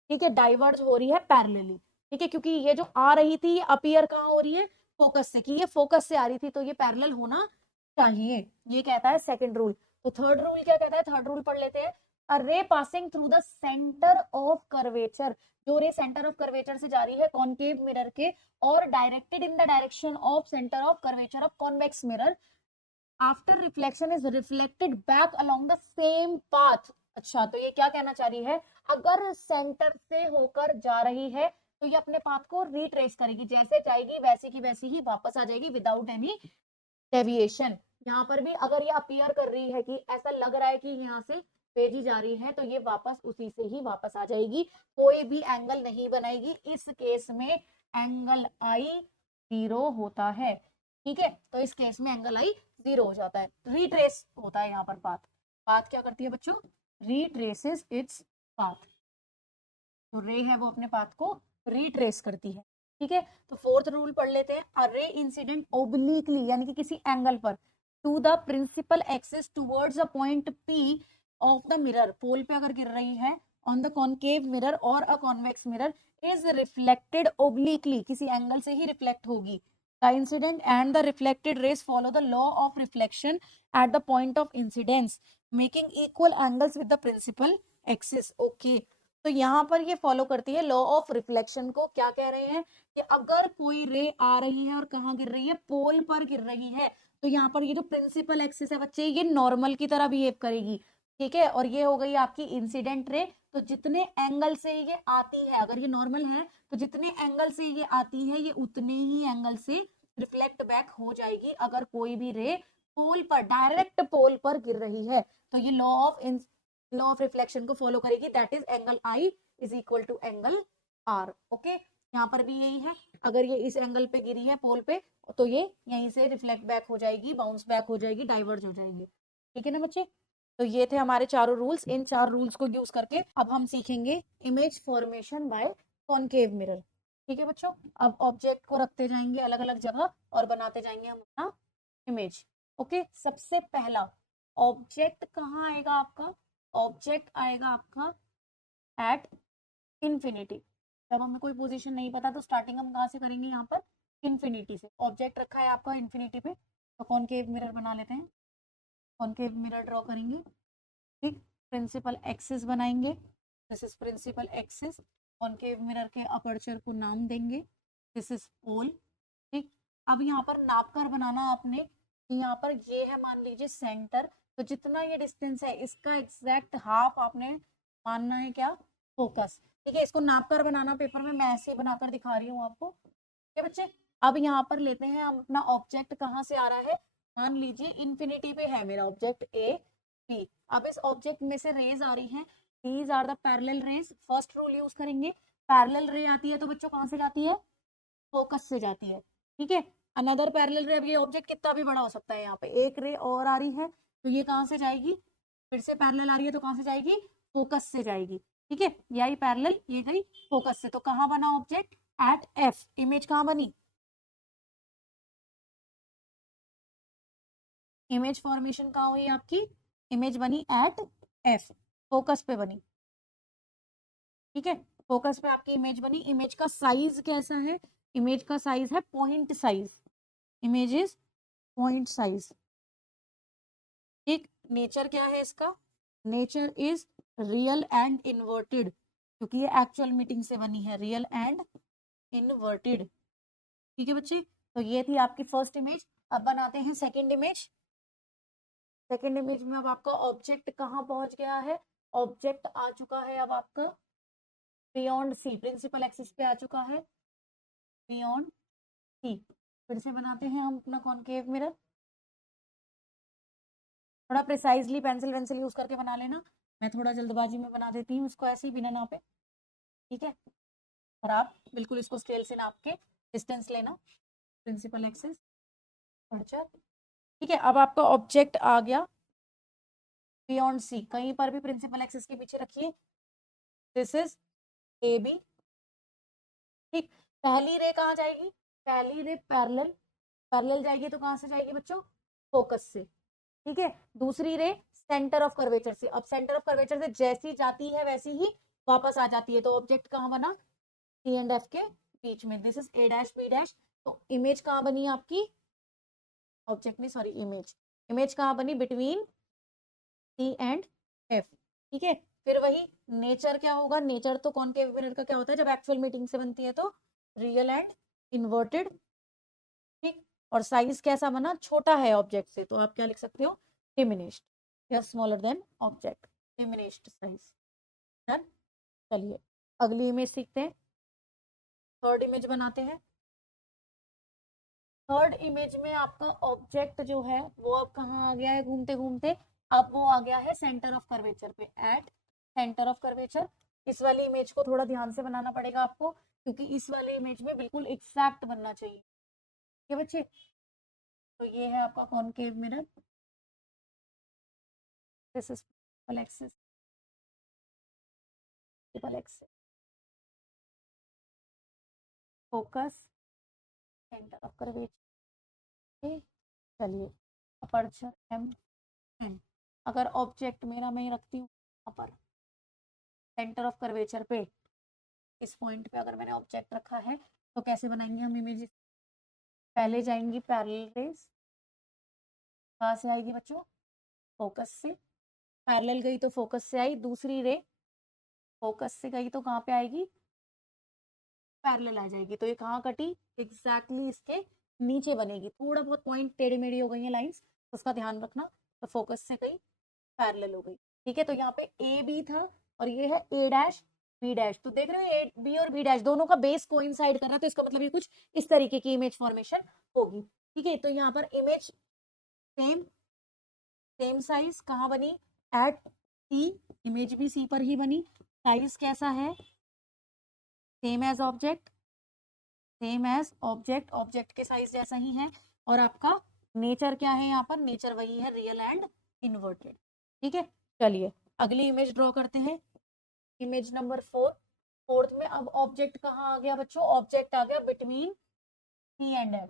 ठीक है, डाइवर्ज हो रही है पैरेलली, ठीक है, क्योंकि ये जो आ रही थी ये अपीयर कहाँ हो रही है, फोकस से, कि ये फोकस से आ रही थी तो ये पैरेलल होना चाहिए, ये कहता है सेकंड रूल। तो थर्ड रूल क्या कहता है, थर्ड रूल पढ़ लेते हैं, a ray passing through the centre of curvature, जो रे सेंटर ऑफ कर्वेचर से जा रही है कॉनकेव मिरर के और directed in the direction of centre of curvature of convex mirror, after reflection is reflected back along the same path. अच्छा, तो ये क्या कहना चाह रही है, अगर सेंटर से होकर जा रही है तो ये अपने पाथ को रिट्रेस करेगी, जैसे जाएगी वैसी की वैसी ही वापस आ जाएगी विदाउट एनी डेविएशन। यहाँ पर भी अगर ये अपीयर कर रही है कि ऐसा लग रहा है कि यहाँ से भेजी जा रही है तो ये वापस उसी से ही वापस आ जाएगी, कोई भी एंगल नहीं बनाएगी। इस केस में एंगल आई 0 होता है, ठीक है। तो इस केस में एंगल आई 0 हो जाता है, रिट्रेस होता है यहाँ पर पाथ। पाथ क्या करती है बच्चों, रिट्रेसेस इट्स पाथ, तो रे है वो अपने पाथ को रिट्रेस करती है, ठीक है। तो फोर्थ रूल पढ़ लेते हैं, अ रे इंसिडेंट ओब्लिकली यानी कि किसी एंगल पर to the principal axis towards a point P of the mirror, pole पे अगर गिर रही है ऑन द कॉनकेव मिरर और a convex mirror, is reflected obliquely, किसी एंगल से ही रिफ्लेक्ट होगी। The incident and the reflected rays follow the law of reflection at the point of incidence making equal angles with the principal axis. Okay, तो यहाँ पर ये follow करती है लॉ ऑफ रिफ्लेक्शन को। क्या कह रहे हैं कि अगर कोई रे आ रही है और कहाँ गिर रही है, पोल पर गिर रही है, तो यहाँ पर ये जो प्रिंसिपल एक्सिस है बच्चे, ये नॉर्मल की तरह बिहेव करेगी, ठीक है। और ये हो गई आपकी इंसिडेंट रे, तो जितने एंगल से ये आती है, अगर ये नॉर्मल है तो जितने एंगल से ये आती है ये उतने ही एंगल से रिफ्लेक्ट बैक हो जाएगी अगर कोई भी रे पोल पर, डायरेक्ट पोल पर गिर रही है। तो ये लॉ ऑफ रिफ्लेक्शन को फॉलो करेगी, that is angle I is equal to angle R. Okay, यहाँ पर भी यही है, अगर ये इस एंगल पे गिरी है पोल पे तो ये यहीं से रिफ्लेक्ट बैक हो जाएगी, बाउंस बैक हो जाएगी, डाइवर्ज हो जाएगी। ठीक है ना बच्चे? तो ये थे हमारे चारों रूल्स। इन 4 रूल्स को यूज करके अब हम सीखेंगे image formation bye concave mirror. ठीक है बच्चों? अब ऑब्जेक्ट को रखते जाएंगे अलग अलग जगह और बनाते जाएंगे हम अपना इमेज। ओके, सबसे पहला ऑब्जेक्ट कहाँ आएगा आपका? ऑब्जेक्ट आएगा आपका एट इंफिनिटी। जब हमें कोई पोजीशन नहीं पता तो स्टार्टिंग हम कहाँ से करेंगे? यहाँ पर इंफिनिटी से। ऑब्जेक्ट रखा है आपका इंफिनिटी पे, तो कॉनकेव मिरर बना लेते हैं। कॉनकेव मिरर ड्रॉ करेंगे। ठीक, प्रिंसिपल एक्सिस बनाएंगे। This is principal axis. Concave mirror के अपर्चर को नाम देंगे, दिस इज पोल। ठीक, अब यहाँ पर नापकर बनाना आपने। यहाँ पर ये है मान लीजिए सेंटर, तो जितना ये डिस्टेंस है इसका एग्जैक्ट हाफ आपने मानना है क्या? फोकस। ठीक है, इसको नापकर बनाना पेपर में, मैं ऐसे ही बनाकर दिखा रही हूँ आपको। ठीक है बच्चे? अब यहाँ पर लेते हैं हम अपना ऑब्जेक्ट, कहाँ से आ रहा है? मान लीजिए इंफिनिटी पे है मेरा ऑब्जेक्ट ए बी। अब इस ऑब्जेक्ट में से रेज आ रही हैं, these are the parallel rays. First rule use करेंगे, पैरेलल रे आती है तो बच्चों कहाँ से जाती है? फोकस से जाती है। ठीक है, अनदर पैरेलल रे, अब ये ऑब्जेक्ट कितना भी बड़ा हो सकता है, यहाँ पे एक रे और आ रही है तो ये कहाँ से जाएगी? फिर से पैरेलल आ रही है तो कहाँ से जाएगी? फोकस से जाएगी। ठीक है, यही पैरेलल, ये गई फोकस से। तो कहाँ बना ऑब्जेक्ट? Eight F. इमेज कहाँ बनी? इमेज फॉर्मेशन कहाँ हुई आपकी? इमेज बनी एट एफ, फोकस पे बनी। ठीक है, फोकस पे आपकी इमेज बनी। इमेज का साइज कैसा है? इमेज का साइज है point size. Image is point size. ठीक, नेचर क्या है इसका? Nature is real and inverted, क्योंकि ये एक्चुअल मीटिंग से बनी है, रियल एंड इन्वर्टेड। ठीक है बच्चे, तो ये थी आपकी फर्स्ट इमेज। अब बनाते हैं सेकंड इमेज। सेकंड इमेज में अब आपका ऑब्जेक्ट कहाँ पहुंच गया है? ऑब्जेक्ट आ चुका है अब आपका बियॉन्ड सी, प्रिंसिपल एक्सिस पे आ चुका है, बियॉन्ड सी। फिर से बनाते हैं हम अपना कॉनकेव मिरर। थोड़ा प्रिसाइजली पेंसिल वेंसिल यूज करके बना लेना, मैं थोड़ा जल्दबाजी में बना देती हूँ इसको ऐसे ही बिना नापे। ठीक है, और आप बिल्कुल इसको स्केल से नाप के डिस्टेंस लेना, प्रिंसिपल एक्सिस अर्चर। ठीक है, अब आपका ऑब्जेक्ट आ गया बियॉन्ड सी, कहीं पर भी प्रिंसिपल एक्सिस के पीछे रखिए। This is A B. ठीक, पहली रे कहाँ जाएगी? पहली रे पैरेलल, पैरेलल जाएगी तो कहाँ से जाएगी बच्चों? फोकस से। ठीक है, दूसरी रे सेंटर ऑफ कर्वेचर से। अब सेंटर ऑफ कर्वेचर से जैसी जाती है वैसी ही वापस आ जाती है, तो ऑब्जेक्ट कहाँ बना? सी एंड एफ के बीच में। This is A dash B dash. तो इमेज कहाँ बनी आपकी? ऑब्जेक्ट में, सॉरी, इमेज, इमेज कहाँ बनी? Between C and F. ठीक है, फिर वही नेचर क्या होगा? नेचर तो कॉनकेव मिरर का क्या होता है जब एक्चुअल मीटिंग से बनती है? तो रियल एंड इन्वर्टेड। ठीक, और साइज कैसा बना? छोटा है ऑब्जेक्ट से, तो आप क्या लिख सकते हो? डिमिनिश्ड या smaller than object, diminished size. Done. चलिए अगली इमेज सीखते हैं। थर्ड इमेज बनाते हैं। थर्ड इमेज में आपका ऑब्जेक्ट जो है वो अब कहाँ आ गया है घूमते घूमते? अब वो आ गया है सेंटर ऑफ कर्वेचर पे, एट सेंटर ऑफ कर्वेचर। इस वाली इमेज को थोड़ा ध्यान से बनाना पड़ेगा आपको, क्योंकि इस वाले इमेज में बिल्कुल एग्जैक्ट बनना चाहिए। ठीक है बच्चे, तो ये है आपका concave mirror. This is axis, axis, focus, centre of curvature. चलिए, अपर्चर एम एन। अगर ऑब्जेक्ट मेरा मैं रखती हूँ यहाँ पर सेंटर ऑफ कर्वेचर पे, इस पॉइंट पे अगर मैंने ऑब्जेक्ट रखा है, तो कैसे बनाएंगे हम इमेजेस? पहले जाएंगी पैरेलल रेज, कहाँ से आएगी बच्चों? फोकस से। पैरेलल गई तो फोकस से आई, दूसरी रे फोकस से गई तो कहाँ पे आएगी? पैरेलल आ जाएगी। तो ये कहाँ कटी? एग्जैक्टली इसके नीचे बनेगी। थोड़ा बहुत पॉइंट टेढ़ी मेढ़ी हो गई है लाइंस, तो उसका ध्यान रखना। तो फोकस से गई, पैरेलल हो गई। ठीक है, तो यहाँ पे ए बी था और ये है ए डैश बी डैश। तो देख रहे हो ए बी और बी डैश दोनों का बेस कोइंसाइड कर रहा है, तो इसका मतलब ये कुछ इस तरीके की इमेज फॉर्मेशन होगी। ठीक है, तो यहाँ पर इमेज सेम, सेम साइज कहाँ बनी? एट सी। इमेज भी सी पर ही बनी। साइज कैसा है? Same as object, same as object, object के साइज जैसा ही है। और आपका नेचर क्या है यहाँ पर, नेचर वही है, रियल एंड इन्वर्टेड। ठीक है, चलिए अगली इमेज ड्रॉ करते हैं, इमेज नंबर 4। फोर्थ में अब ऑब्जेक्ट कहाँ आ गया बच्चों, ऑब्जेक्ट आ गया बिटवीन सी एंड एफ।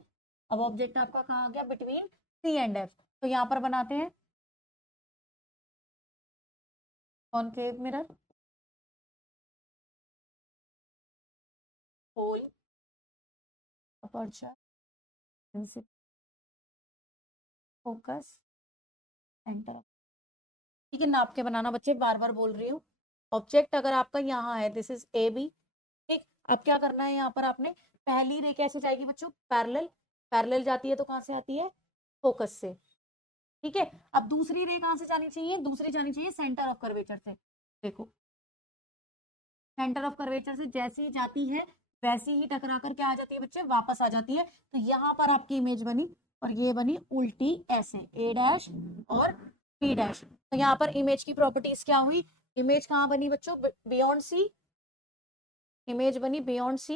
अब ऑब्जेक्ट आपका कहाँ आ गया, बिटवीन सी एंड एफ। तो यहाँ पर बनाते हैं concave mirror, hole, aperture, principal, focus, centre. ठीक है, नाप के बनाना बच्चे, बार बार बोल रही हूँ। ऑब्जेक्ट अगर आपका यहाँ है, दिस इज ए बी। ठीक, अब क्या करना है यहाँ पर आपने, पहली रे कैसे जाएगी बच्चों, पैरेलल, पैरेलल जाती है तो कहाँ से आती है, फोकस से। ठीक है, अब दूसरी रे कहाँ से जानी चाहिए, दूसरी जानी चाहिए सेंटर ऑफ कर्वेचर से। देखो सेंटर ऑफ कर्वेचर से जैसी जाती है वैसी ही टकरा कर क्या आ जाती है बच्चे, वापस आ जाती है। तो यहाँ पर आपकी इमेज बनी और ये बनी उल्टी ऐसे, ए डैश और बी डैश। तो यहाँ पर इमेज की प्रॉपर्टीज क्या हुई, इमेज कहाँ बनी बच्चों, बियॉन्ड सी, इमेज बनी बियॉन्ड सी,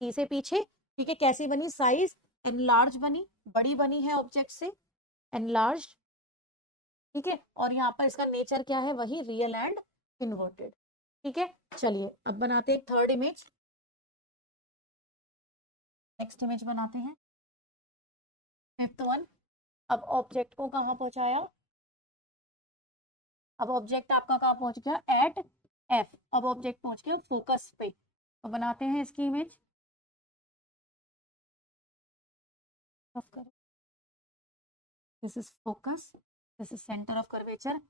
सी से पीछे। ठीक है, कैसी बनी, साइज एनलार्ज बनी, बड़ी बनी है ऑब्जेक्ट से, एनलार्ज। ठीक है, और यहाँ पर इसका नेचर क्या है, वही रियल एंड इन्वर्टेड। ठीक है, चलिए अब बनाते हैं थर्ड इमेज, नेक्स्ट इमेज बनाते हैं फिफ्थ वन। अब ऑब्जेक्ट को कहाँ पहुंचाया, अब ऑब्जेक्ट आपका कहाँ पहुंच गया, एट एफ। अब ऑब्जेक्ट पहुंच गया फोकस पे। तो बनाते हैं इसकी image, this is focus, this is centre of curvature.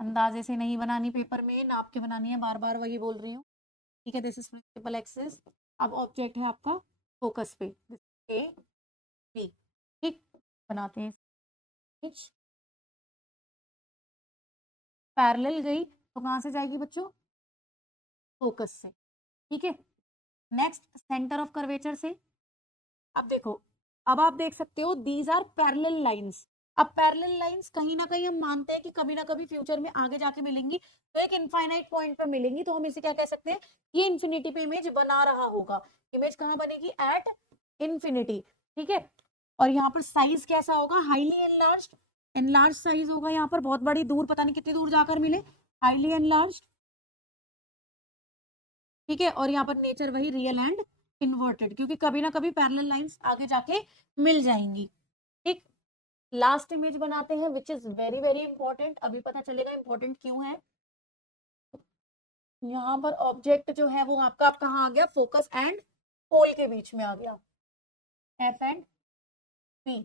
अंदाजे से नहीं बनानी पेपर में, नाप के बनानी है, बार बार वही बोल रही हूँ। ठीक है, दिस इज प्रिंसिपल एक्सिस। अब ऑब्जेक्ट है आपका फोकस पे, ए बी। ठीक, बनाते हैं इमेज, पैरेलल गई तो कहाँ से जाएगी बच्चों, फोकस से। ठीक है, नेक्स्ट सेंटर ऑफ कर्वेचर से। अब देखो, अब आप देख सकते हो दीज आर पैरेलल लाइंस। अब पैरेलल लाइंस कहीं ना कहीं हम मानते हैं कि कभी ना कभी फ्यूचर में आगे जाके मिलेंगी, तो एक इनफाइनाइट पॉइंट पे मिलेंगी, तो हम इसे क्या कह सकते हैं, ये इन्फिनिटी पे इमेज बना रहा होगा। इमेज कहाँ बनेगी, एट इन्फिनिटी। ठीक है, और यहाँ पर साइज कैसा होगा, हाईली एनलार्ज्ड, एनलार्ज साइज होगा यहाँ पर, बहुत बड़ी, दूर पता नहीं कितनी दूर जाकर मिले, हाईली एनलार्ज्ड। ठीक है, और यहाँ पर नेचर वही रियल एंड इन्वर्टेड, क्योंकि कभी ना कभी पैरेलल लाइंस आगे जाके मिल जाएंगी। ठीक, लास्ट इमेज बनाते हैं which is very very important, अभी पता चलेगा इंपॉर्टेंट क्यों है। यहाँ पर ऑब्जेक्ट जो है वो आपका कहाँ आ गया, फोकस एंड पोल के बीच में आ गया, F and P,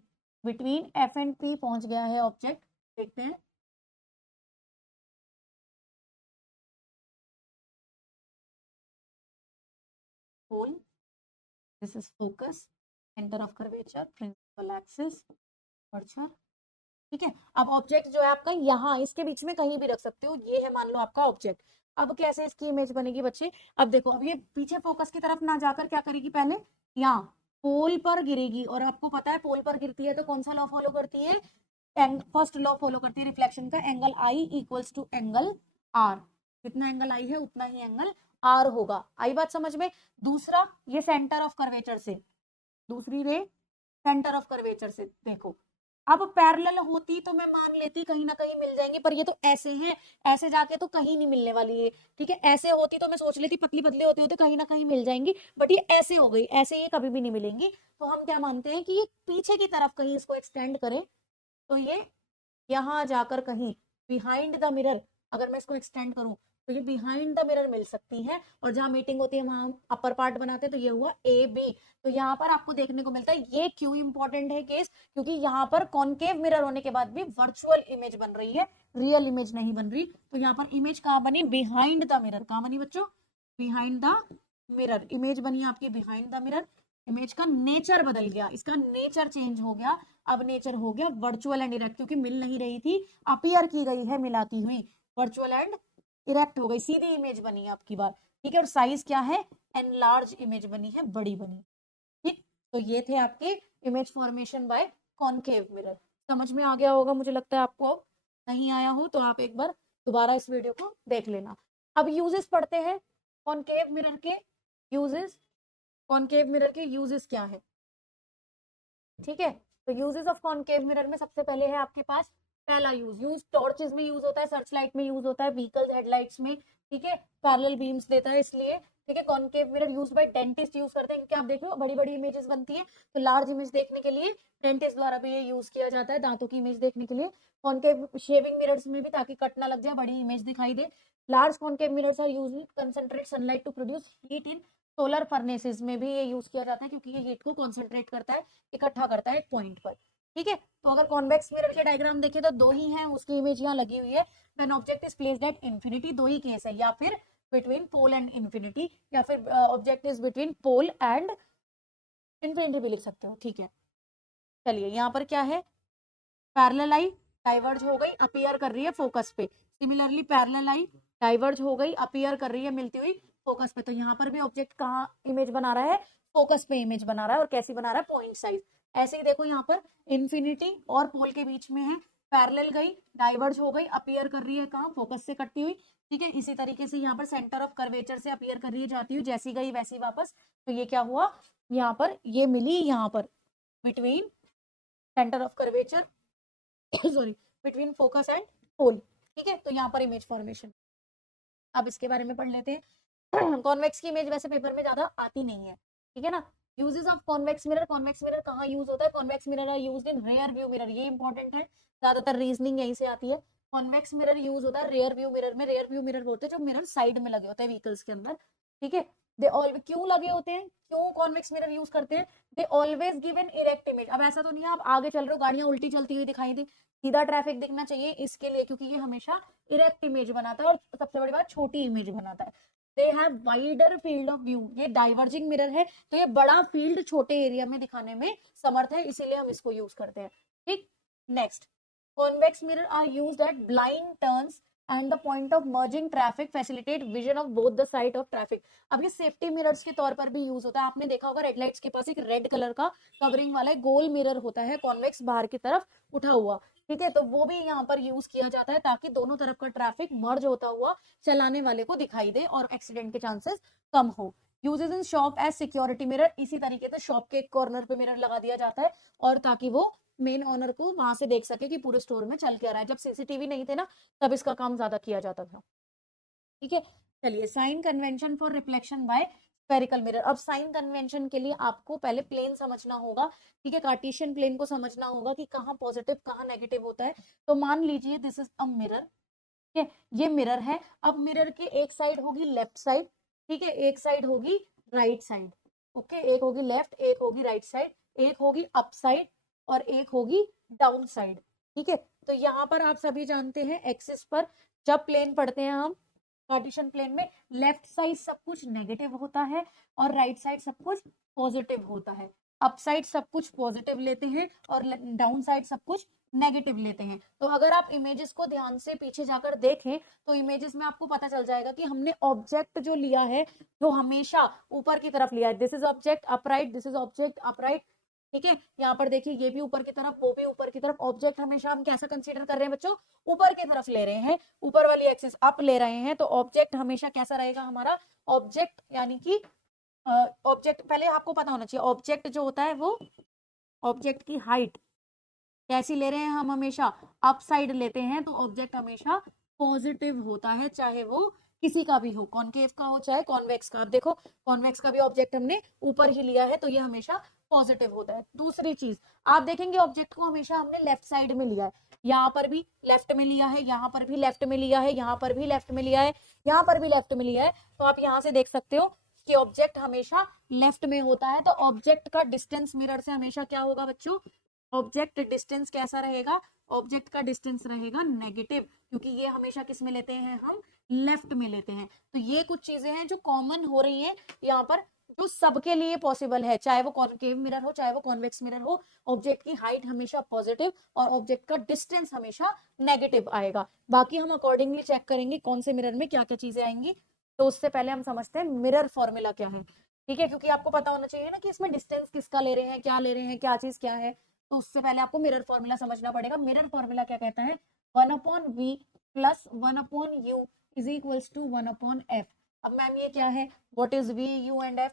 between F and P पहुंच गया है ऑब्जेक्ट। देखते हैं, pole, this is focus, centre of curvature, principal axis, aperture. ठीक है, अब ऑब्जेक्ट जो है आपका यहाँ इसके बीच में कहीं भी रख सकते हो, ये है मान लो आपका ऑब्जेक्ट। अब कैसे इसकी इमेज बनेगी बच्चे, अब देखो, अब ये पीछे फोकस की तरफ ना जाकर क्या करेगी, पहले यहाँ पोल पर गिरेगी, और आपको पता है पोल पर गिरती है तो कौन सा लॉ फॉलो करती है, फर्स्ट लॉ फॉलो करती है रिफ्लेक्शन का, angle I equals to angle R. जितना एंगल आई है उतना ही एंगल आर होगा। आई बात समझ में। दूसरा, ये सेंटर ऑफ कर्वेचर से, दूसरी रे सेंटर ऑफ कर्वेचर से, देखो अब पैरेलल होती तो मैं मान लेती कहीं ना कहीं मिल जाएंगे, पर ये तो ऐसे हैं, ऐसे जाके तो कहीं नहीं मिलने वाली है। ठीक है, ऐसे होती तो मैं सोच लेती पतली पतली होते होते कहीं ना कहीं मिल जाएंगी, बट ये ऐसे हो गई, ऐसे ये कभी भी नहीं मिलेंगी। तो हम क्या मानते हैं कि ये पीछे की तरफ कहीं इसको एक्सटेंड करें, तो ये यहाँ जाकर कहीं बिहाइंड द मिरर, अगर मैं इसको एक्सटेंड करूं तो ये बिहाइंड द मिरर मिल सकती है, और जहां मीटिंग होती है वहां अपर पार्ट बनाते हैं, तो ये हुआ ए बी। तो यहाँ पर आपको देखने को मिलता है, ये क्यों इंपॉर्टेंट है केस, क्योंकि यहाँ पर कॉनकेव मिरर होने के बाद भी वर्चुअल इमेज बन रही है, रियल इमेज नहीं बन रही। तो यहाँ पर इमेज कहाँ बनी, बिहाइंड द मिरर, कहाँ बनी बच्चों, बिहाइंड द मिरर, इमेज बनी आपकी बिहाइंड द मिरर। इमेज का नेचर बदल गया, इसका नेचर चेंज हो गया, अब नेचर हो गया वर्चुअल एंड इरेक्ट, क्योंकि मिल नहीं रही थी, अपीयर की गई है मिलाती हुई, वर्चुअल एंड इरेक्ट हो गई, सीधी इमेज बनी आपकी बात। ठीक है, और साइज क्या है, एनलार्ज इमेज बनी है, बड़ी बनी। ठीक, तो ये थे आपके image formation bye concave mirror. समझ में आ गया होगा मुझे लगता है आपको, नहीं आया हो तो आप एक बार दोबारा इस वीडियो को देख लेना। अब यूजेस पढ़ते हैं कॉनकेव मिरर के, यूजेस। कॉनकेव मिरर के यूजेस क्या है, ठीक है। तो यूजेस ऑफ कॉनकेव मिरर में सबसे पहले है आपके पास पहला यूज टॉर्चेस में यूज होता है, सर्च लाइट में यूज होता है, व्हीकल्स हेडलाइट्स में, ठीक है, पैरेलल बीम्स देता है इसलिए, ठीक है। Concave mirror use by dentist use करते हैं, क्योंकि आप देखो बड़ी बड़ी इमेजेस बनती है, तो लार्ज इमेज देखने के लिए डेंटिस्ट द्वारा भी ये यूज किया जाता है, दांतों की इमेज देखने के लिए। कॉनकेव शेविंग मिरर्स में भी, ताकि कट ना लग जाए, बड़ी इमेज दिखाई दे। Large concave mirrors are used to concentrate sunlight to produce heat in solar furnaces में भी ये यूज किया जाता है, क्योंकि ये हीट को कॉन्सेंट्रेट करता है, इकट्ठा करता है एक पॉइंट पर, ठीक है। तो अगर कॉन्वेक्स मिरर के डायग्राम देखें तो दो ही हैं, उसकी इमेज यहाँ लगी हुई है। When object is placed at infinity, दो ही केस है, या फिर बिटवीन पोल एंड इंफिनिटी, या फिर object is between pole and infinity भी लिख सकते हो, ठीक है। चलिए यहाँ पर क्या है, पैरेलल आई डाइवर्ज हो गई, अपीयर कर रही है फोकस पे। सिमिलरली पैरेलल आई डाइवर्ज हो गई, अपीयर कर रही है मिलती हुई फोकस पे। तो यहाँ पर भी ऑब्जेक्ट कहाँ इमेज बना रहा है, फोकस पे इमेज बना रहा है, और कैसी बना रहा है, पॉइंट साइज। ऐसे ही देखो यहाँ पर इंफिनिटी और पोल के बीच में है, पैरेलल गई, डाइवर्ज हो गई, अपीयर कर रही है कहाँ, फोकस से कटती हुई, ठीक है। इसी तरीके से यहाँ पर सेंटर ऑफ कर्वेचर से अपीयर कर रही है जाती हुई, जैसी गई वैसी वापस। तो ये क्या हुआ, यहाँ पर ये मिली, यहाँ पर between centre of curvature sorry, between focus and pole, ठीक है। तो यहाँ पर इमेज फॉर्मेशन, अब इसके बारे में पढ़ लेते हैं। कॉन्वेक्स की इमेज वैसे पेपर में ज्यादा आती नहीं है, ठीक है ना। Uses of convex mirror, convex mirror कहाँ यूज होता है, convex mirror are used in rear view mirror, ये इंपॉर्टेंट है, ज्यादातर रीजनिंग यहीं से आती है। कॉन्वेक्स मिरर यूज होता है रेयर व्यू मिरर में, रेयर व्यू मिरर होते हैं जो मिरर साइड में लगे होते हैं व्हीकल्स के अंदर, ठीक है। दे ऑल क्यों लगे होते हैं, क्यों कॉन्वेक्स मिरर यूज करते हैं, they always give an erect image. अब ऐसा तो नहीं है आप आगे चल रहे हो, गाड़ियां उल्टी चलती हुई दिखाई दी, सीधा ट्रैफिक दिखना चाहिए इसके लिए, क्योंकि ये हमेशा इरेक्ट इमेज बनाता है, और सबसे बड़ी बात छोटी इमेज बनाता है। They have wider field of view, ये डाइवर्जिंग मिरर है, तो ये बड़ा फील्ड छोटे एरिया में दिखाने में समर्थ है, इसीलिए हम इसको यूज करते हैं, ठीक। Next, convex mirror are used at blind turns and the point of merging traffic facilitate vision of both the side of traffic। अब ये सेफ्टी मिरर्स के तौर पर भी यूज होता है, आपने देखा होगा रेड लाइट्स के पास एक रेड कलर का कवरिंग वाला गोल मिरर होता है, कॉन्वेक्स बाहर की तरफ उठा हुआ, ठीक है। तो वो भी यहाँ पर यूज किया जाता है, ताकि दोनों तरफ का ट्रैफिक मर्ज होता हुआ चलाने वाले को दिखाई दे और एक्सीडेंट के चांसेस कम हो। Uses in shop as security mirror, इसी तरीके से शॉप के एक कॉर्नर पे मिरर लगा दिया जाता है, और ताकि वो मेन ओनर को वहां से देख सके कि पूरे स्टोर में चल क्या रहा है। जब सीसीटीवी नहीं थे ना, तब इसका काम ज्यादा किया जाता था, ठीक है। चलिए, sign convention for reflection by spherical mirror. अब साइन कन्वेंशन के लिए आपको पहले प्लेन समझना होगा, ठीक है, कार्टेशियन प्लेन को समझना होगा कि कहाँ पॉजिटिव कहाँ नेगेटिव होता है। तो मान लीजिए दिस इज अ मिरर, ठीक है, ये मिरर है। अब मिरर की एक साइड होगी लेफ्ट साइड, ठीक है, एक साइड होगी राइट साइड, ओके, एक होगी लेफ्ट, एक होगी राइट साइड, एक होगी अप साइड, और एक होगी डाउन साइड, ठीक है। तो यहाँ पर आप सभी जानते हैं एक्सिस पर जब प्लेन पढ़ते हैं हम कार्टेशियन प्लेन में, लेफ्ट साइड सब कुछ नेगेटिव होता है और राइट साइड सब कुछ पॉजिटिव होता है। अप साइड सब कुछ पॉजिटिव लेते हैं और डाउन साइड सब कुछ नेगेटिव लेते हैं। तो अगर आप इमेजेस को ध्यान से पीछे जाकर देखें तो इमेजेस में आपको पता चल जाएगा कि हमने ऑब्जेक्ट जो लिया है जो हमेशा ऊपर की तरफ लिया है, this is object upright, this is object upright, ठीक है। यहाँ पर देखिए ये भी ऊपर की तरफ, वो भी ऊपर की तरफ, ऑब्जेक्ट हमेशा हम कैसा कंसीडर कर रहे हैं बच्चों, ऊपर की तरफ ले रहे हैं, ऊपर वाली एक्सिस अप ले रहे हैं, तो ऑब्जेक्ट हमेशा कैसा रहेगा हमारा, ऑब्जेक्ट यानी कि ऑब्जेक्ट पहले आपको पता होना चाहिए, ऑब्जेक्ट जो होता है वो ऑब्जेक्ट की हाइट कैसी ले रहे हैं हम, हमेशा अप साइड लेते हैं, तो ऑब्जेक्ट हमेशा पॉजिटिव होता है, चाहे वो किसी का भी हो, कॉनकेव का हो चाहे कॉन्वेक्स का। अब देखो कॉन्वेक्स का भी ऑब्जेक्ट हमने ऊपर ही लिया है, तो ये हमेशा पॉजिटिव होता है। दूसरी चीज आप देखेंगे ऑब्जेक्ट को हमेशा हमने लेफ्ट साइड में लिया है, यहाँ पर भी लेफ्ट में लिया है, यहाँ पर भी लेफ्ट में लिया है, यहाँ पर भी लेफ्ट में लिया है, यहाँ पर भी लेफ्ट में लिया है। तो आप यहाँ से देख सकते हो कि ऑब्जेक्ट हमेशा लेफ्ट में होता है, तो ऑब्जेक्ट का डिस्टेंस मिरर से हमेशा क्या होगा बच्चों, ऑब्जेक्ट डिस्टेंस कैसा रहेगा, ऑब्जेक्ट का डिस्टेंस रहेगा नेगेटिव, क्योंकि ये हमेशा किस में लेते हैं हम, लेफ्ट में लेते हैं। तो ये कुछ चीजें हैं जो कॉमन हो रही हैं यहाँ पर, जो सबके लिए पॉसिबल है, चाहे वो कॉनकेव मिरर हो चाहे वो कॉन्वेक्स मिरर हो, ऑब्जेक्ट की हाइट हमेशा पॉजिटिव और ऑब्जेक्ट का डिस्टेंस हमेशा नेगेटिव आएगा। बाकी हम अकॉर्डिंगली चेक करेंगे कौन से मिरर में क्या क्या चीजें आएंगी। तो उससे पहले हम समझते हैं मिरर फॉर्मूला क्या है, ठीक है, क्योंकि आपको पता होना चाहिए ना कि इसमें डिस्टेंस किसका ले रहे हैं, क्या ले रहे हैं, क्या चीज क्या है। तो उससे पहले आपको मिरर फॉर्मूला समझना पड़ेगा। मिरर फॉर्मूला क्या कहता है, 1/v plus 1/u is equals to 1/f। अब मैम ये क्या है, what is v u and f,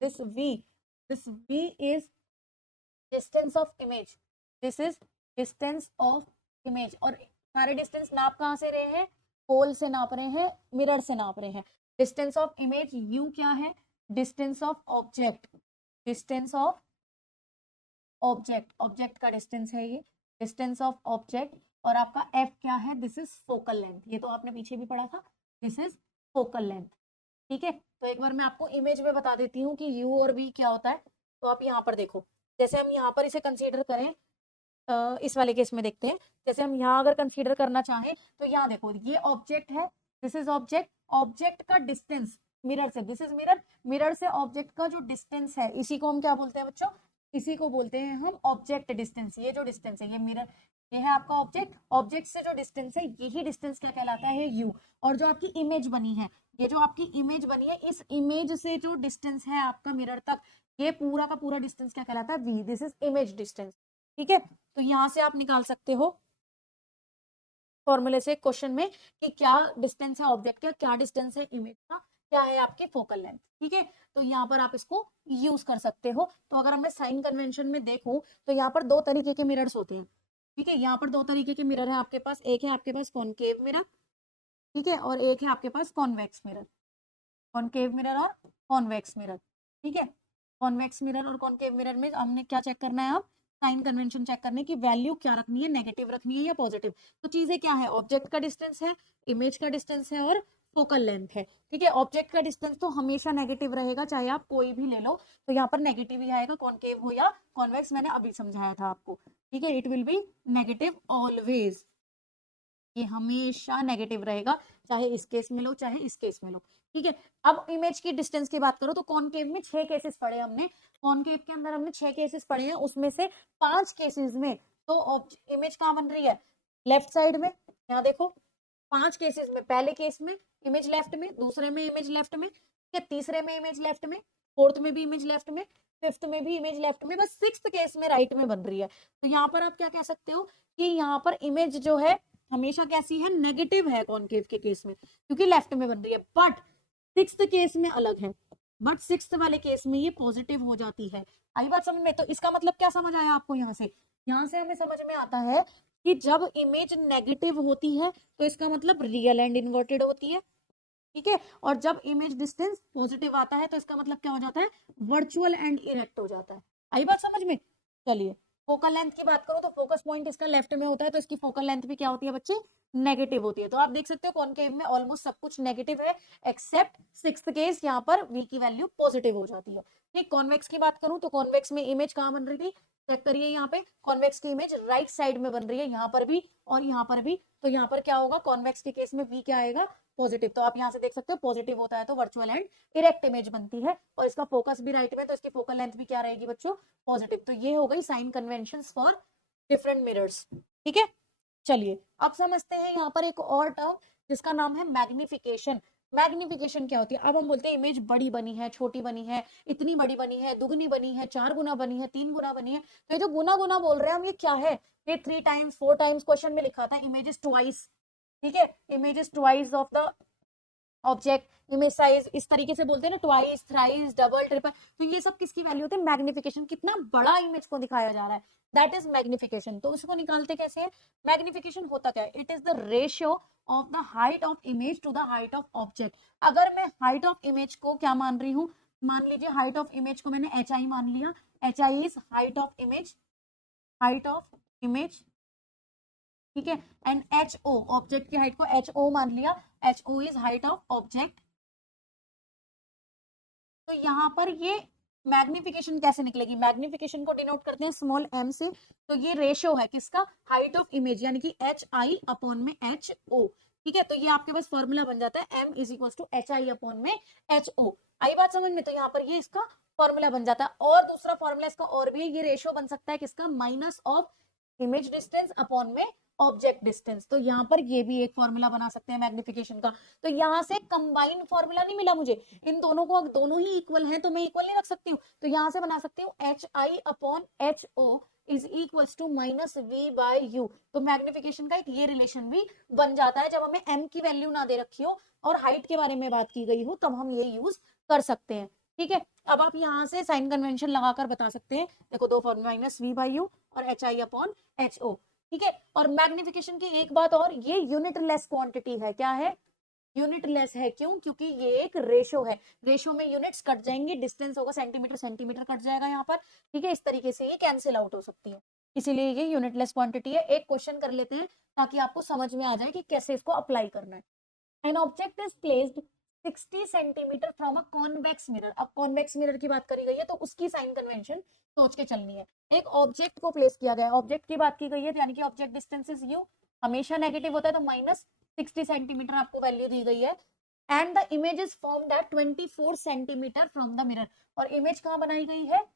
this v is distance of image, this is distance of image. और सारे डिस्टेंस नाप कहाँ से रहे हैं, पोल से नाप रहे हैं, मिरर से नाप रहे हैं। डिस्टेंस ऑफ इमेज u क्या है, distance of object, distance of object, object का डिस्टेंस है ये, डिस्टेंस ऑफ ऑब्जेक्ट। और आपका f क्या है, दिस इज फोकल लेंथ, ये तो आपने पीछे भी पढ़ा था, दिस इज फोकल लेंथ। ठीक है, तो एक बार मैं आपको इमेज में बता देती हूँ कि u और v क्या होता है। तो आप यहाँ पर देखो, जैसे हम यहाँ पर इसे कंसीडर करें, इस वाले केस में देखते हैं। जैसे हम यहाँ अगर कंसीडर करना चाहें तो यहाँ देखो, ये ऑब्जेक्ट है, दिस इज ऑब्जेक्ट, ऑब्जेक्ट का डिस्टेंस मिरर से, दिस इज मिरर, मिरर से ऑब्जेक्ट का जो डिस्टेंस है, इसी को हम क्या बोलते हैं बच्चों, इसी को बोलते हैं हम ऑब्जेक्ट डिस्टेंस। ये जो डिस्टेंस है, ये मिरर, ये है आपका ऑब्जेक्ट, ऑब्जेक्ट से जो डिस्टेंस है, यही डिस्टेंस क्या कहलाता है, यू। और जो आपकी इमेज बनी है, ये जो आपकी इमेज बनी है, इस इमेज से जो डिस्टेंस है आपका मिरर तक, ये पूरा का पूरा डिस्टेंस क्या कहलाता है, V, this is image distance. ठीक है, तो यहां से आप निकाल सकते हो फॉर्मूले से क्वेश्चन में कि क्या डिस्टेंस है ऑब्जेक्ट का, क्या डिस्टेंस है इमेज का, क्या है आपकी फोकल लेंथ। ठीक है, तो यहाँ पर आप इसको यूज कर सकते हो। तो अगर मैं साइन कन्वेंशन में देखूं तो यहाँ पर दो तरीके के मिरर्स होते हैं। ठीक है, यहाँ पर दो तरीके के मिरर है आपके पास, एक है आपके पास कॉनकेव मिरर, ठीक है, और एक है आपके पास कॉन्वेक्स मिरर, कॉनकेव मिरर और कॉन्वेक्स मिरर। ठीक है, कॉन्वेक्स मिरर और कॉनकेव मिरर में हमने क्या चेक करना है, अब साइन कन्वेंशन चेक करने की वैल्यू क्या रखनी है, नेगेटिव रखनी है या पॉजिटिव। तो चीजें क्या है, ऑब्जेक्ट का डिस्टेंस है, इमेज का डिस्टेंस है और फोकल लेंथ है। ठीक है, ऑब्जेक्ट का डिस्टेंस तो हमेशा नेगेटिव रहेगा, चाहे आप कोई भी ले लो, तो यहाँ पर नेगेटिव ही आएगा, कॉनकेव हो या कॉन्वेक्स, मैंने अभी समझाया था आपको। ठीक है, it will be negative always, ये हमेशा नेगेटिव रहेगा, चाहे इस केस में लो चाहे इस केस में लो। ठीक है, अब इमेज की डिस्टेंस की बात करो तो कॉनकेव में 6 केसेस पढ़े हमने, कॉनकेव के अंदर हमने 6 केसेस पढ़े हैं, उसमें से 5 केसेस में तो इमेज कहाँ बन रही है, लेफ्ट साइड में। यहाँ देखो, 5 केसेस में, पहले केस में इमेज लेफ्ट में, दूसरे में इमेज लेफ्ट में, तीसरे में इमेज लेफ्ट में, फोर्थ में भी इमेज लेफ्ट में, फिफ्थ में भी इमेज लेफ्ट में, बस सिक्स्थ केस में राइट में बन रही है। तो यहाँ पर आप क्या कह सकते हो कि यहाँ पर इमेज जो है हमेशा कैसी है, नेगेटिव है कॉनकेव के केस में, क्योंकि लेफ्ट में बन रही है। बट सिक्स्थ केस में अलग है, बट सिक्स्थ वाले केस में ये पॉजिटिव हो जाती है। आई बात समझ में? तो इसका मतलब क्या समझ आया आपको, यहाँ से हमें समझ में आता है कि जब इमेज नेगेटिव होती है तो इसका मतलब रियल एंड इन्वर्टेड होती है। ठीक है, और जब इमेज डिस्टेंस पॉजिटिव आता है तो इसका मतलब क्या हो जाता है, वर्चुअल एंड इरेक्ट हो जाता है। आई बात समझ में? चलिए, फोकल लेंथ की बात करो तो फोकस पॉइंट इसका लेफ्ट में होता है, तो इसकी फोकल लेंथ भी क्या होती है बच्चे, नेगेटिव होती है। तो आप देख सकते हो कॉनकेव में ऑलमोस्ट सब कुछ नेगेटिव है, एक्सेप्ट सिक्स्थ केस, यहाँ पर v की वैल्यू पॉजिटिव हो जाती है। ठीक, कॉन्वेक्स की बात करूं तो कॉन्वेक्स में इमेज कहाँ बन रही थी, चेक करिए, यहाँ पे कॉन्वेक्स की इमेज राइट साइड में बन रही है, यहाँ पर भी और यहाँ पर भी। तो यहाँ पर क्या होगा, कॉन्वेक्स के केस में v क्या आएगा, पॉजिटिव। तो आप यहाँ से देख सकते हो पॉजिटिव होता है तो वर्चुअल एंड इरेक्ट इमेज बनती है, और इसका फोकस भी राइट में, तो इसकी फोकल लेंथ भी क्या रहेगी बच्चों, पॉजिटिव। तो ये हो गई sign conventions for different mirrors. ठीक है, चलिए अब समझते हैं यहाँ पर एक और टर्म जिसका नाम है मैग्निफिकेशन। मैग्निफिकेशन क्या होती है, अब हम बोलते हैं इमेज बड़ी बनी है, छोटी बनी है, इतनी बड़ी बनी है, दुगनी बनी है, 4 गुना बनी है, 3 गुना बनी है। तो ये जो गुना गुना बोल रहे हैं हम, ये क्या है, ये 3 टाइम्स 4 टाइम्स क्वेश्चन में लिखा था, इमेज इज ट्वाइस। ठीक है, image is twice of the object, image size, इस तरीके से बोलते हैं ना, ट्वाइस, थ्राइस, डबल, ट्रिपल। तो ये सब किसकी वैल्यू होती है, मैग्निफिकेशन, कितना बड़ा इमेज को दिखाया जा रहा है, दैट इज मैग्निफिकेशन। तो उसको निकालते कैसे हैं, मैग्निफिकेशन होता क्या है, it is the ratio of the height of image to the height of object. अगर मैं हाइट ऑफ इमेज को क्या मान रही हूँ, मान लीजिए हाइट ऑफ इमेज को मैंने एच आई मान लिया, H I is height of image, height of image. ठीक है, एंड एच ओ, ऑब्जेक्ट की हाइट को एच ओ मान लिया, H O is height of object. तो यहाँ पर ये मैग्निफिकेशन कैसे निकलेगी, मैग्निफिकेशन को डिनोट करते हैं स्मॉल m से। तो ये रेशियो है किसका, हाइट ऑफ इमेज, यानी कि एच आई अपॉन में एच ओ। ठीक है, तो ये आपके पास फॉर्मूला बन जाता है m is equal to H I upon में एच ओ। आई बात समझ में? तो यहाँ पर ये इसका फॉर्मूला बन जाता है। और दूसरा फॉर्मूला इसका और भी है, ये रेशियो बन सकता है किसका, minus of image distance upon में ऑब्जेक्ट डिस्टेंस। तो यहाँ पर ये भी एक फॉर्मूला बना सकते हैं मैग्निफिकेशन का। तो यहाँ से कंबाइंड फॉर्मूला नहीं मिला मुझे, इन दोनों को दोनों ही इक्वल हैं तो मैं इक्वल नहीं रख सकती हूँ, तो यहाँ से बना सकती हूँ H I upon H O is equal to minus V by U. तो मैग्निफिकेशन का एक ये रिलेशन भी बन जाता है, जब हमें m की वैल्यू ना दे रखी हो और हाइट के बारे में बात की गई हो, तब हम ये यूज कर सकते हैं। ठीक है, अब आप यहाँ से साइन कन्वेंशन लगाकर बता सकते हैं, देखो दो formula minus V by U और H I upon H O. ठीक है, और मैग्निफिकेशन की एक बात और, ये यूनिट लेस क्वांटिटी है। क्या है? यूनिट लेस है। क्यों? क्योंकि ये एक रेशो है, रेशो में यूनिट्स कट जाएंगे, डिस्टेंस होगा सेंटीमीटर, सेंटीमीटर कट जाएगा यहाँ पर। ठीक है, इस तरीके से ये कैंसिल आउट हो सकती है, इसीलिए ये यूनिट लेस क्वांटिटी है। एक क्वेश्चन कर लेते हैं ताकि आपको समझ में आ जाए कि कैसे इसको अप्लाई करना है। An object is placed 60 centimetre from a convex mirror. अब कॉन्वेक्स मिरर की बात करी गई है तो उसकी साइन कन्वेंशन सोच के चलनी है। एक ऑब्जेक्ट को प्लेस किया गया है, ऑब्जेक्ट की बात की गई है, यानी कि ऑब्जेक्ट डिस्टेंस इज यू, हमेशा नेगेटिव होता है तो माइनस 60 सेंटीमीटर आपको वैल्यू दी गई है। And the image is formed at 24 centimetre from the mirror. और इमेज कहाँ बनाई गई है?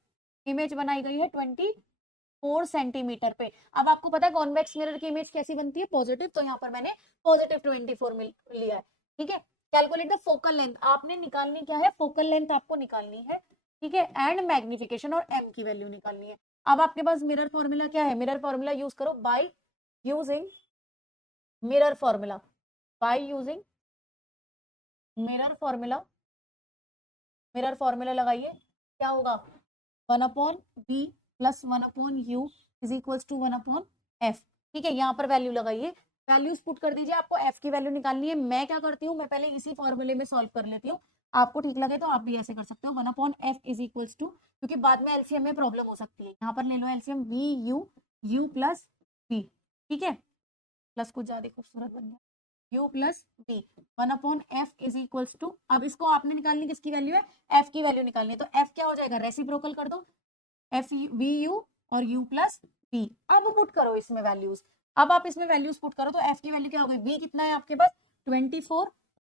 इमेज बनाई गई है 24 सेंटीमीटर पे। अब आपको पता है कॉन्वेक्स मिरर की इमेज कैसी बनती है? पॉजिटिव, तो यहाँ पर मैंने पॉजिटिव 24 लिया है। ठीक है, कैलकुलेट द फोकल लेंथ, आपने निकालनी क्या है? फोकल लेंथ आपको निकालनी है। ठीक है, एंड मैग्निफिकेशन और एम की वैल्यू निकालनी है। अब आपके पास मिरर फॉर्मूला क्या है? मिरर फॉर्मूला यूज करो, by using mirror formula, by using mirror formula. Mirror formula लगाइए, क्या होगा? 1/b plus 1/u is equals to 1/f। ठीक है, यहाँ पर वैल्यू लगाइए, वैल्यूज पुट कर दीजिए, आपको f की वैल्यू निकालनी है। मैं क्या करती हूँ, मैं पहले इसी फॉर्मूले में सॉल्व कर लेती हूँ, आपको ठीक लगे तो आप भी ऐसे कर सकते हो। 1/f इज इक्वल्स टू, क्योंकि बाद में एलसीएम में प्रॉब्लम हो सकती है, यहाँ पर ले लो LCM v u plus v। ठीक है, प्लस कुछ ज्यादा खूबसूरत बन गया, u plus v 1/f is equals to, अब इसको आपने निकालनी किसकी वैल्यू है? f की वैल्यू निकालनी है, तो f क्या हो जाएगा? रेसिप्रोकल कर दो, एफ वी यू और u प्लस v। अब पुट करो इसमें वैल्यूज, अब आप इसमें वैल्यूज पुट करो तो f की वैल्यू क्या हो गई? v कितना है आपके पास? 24।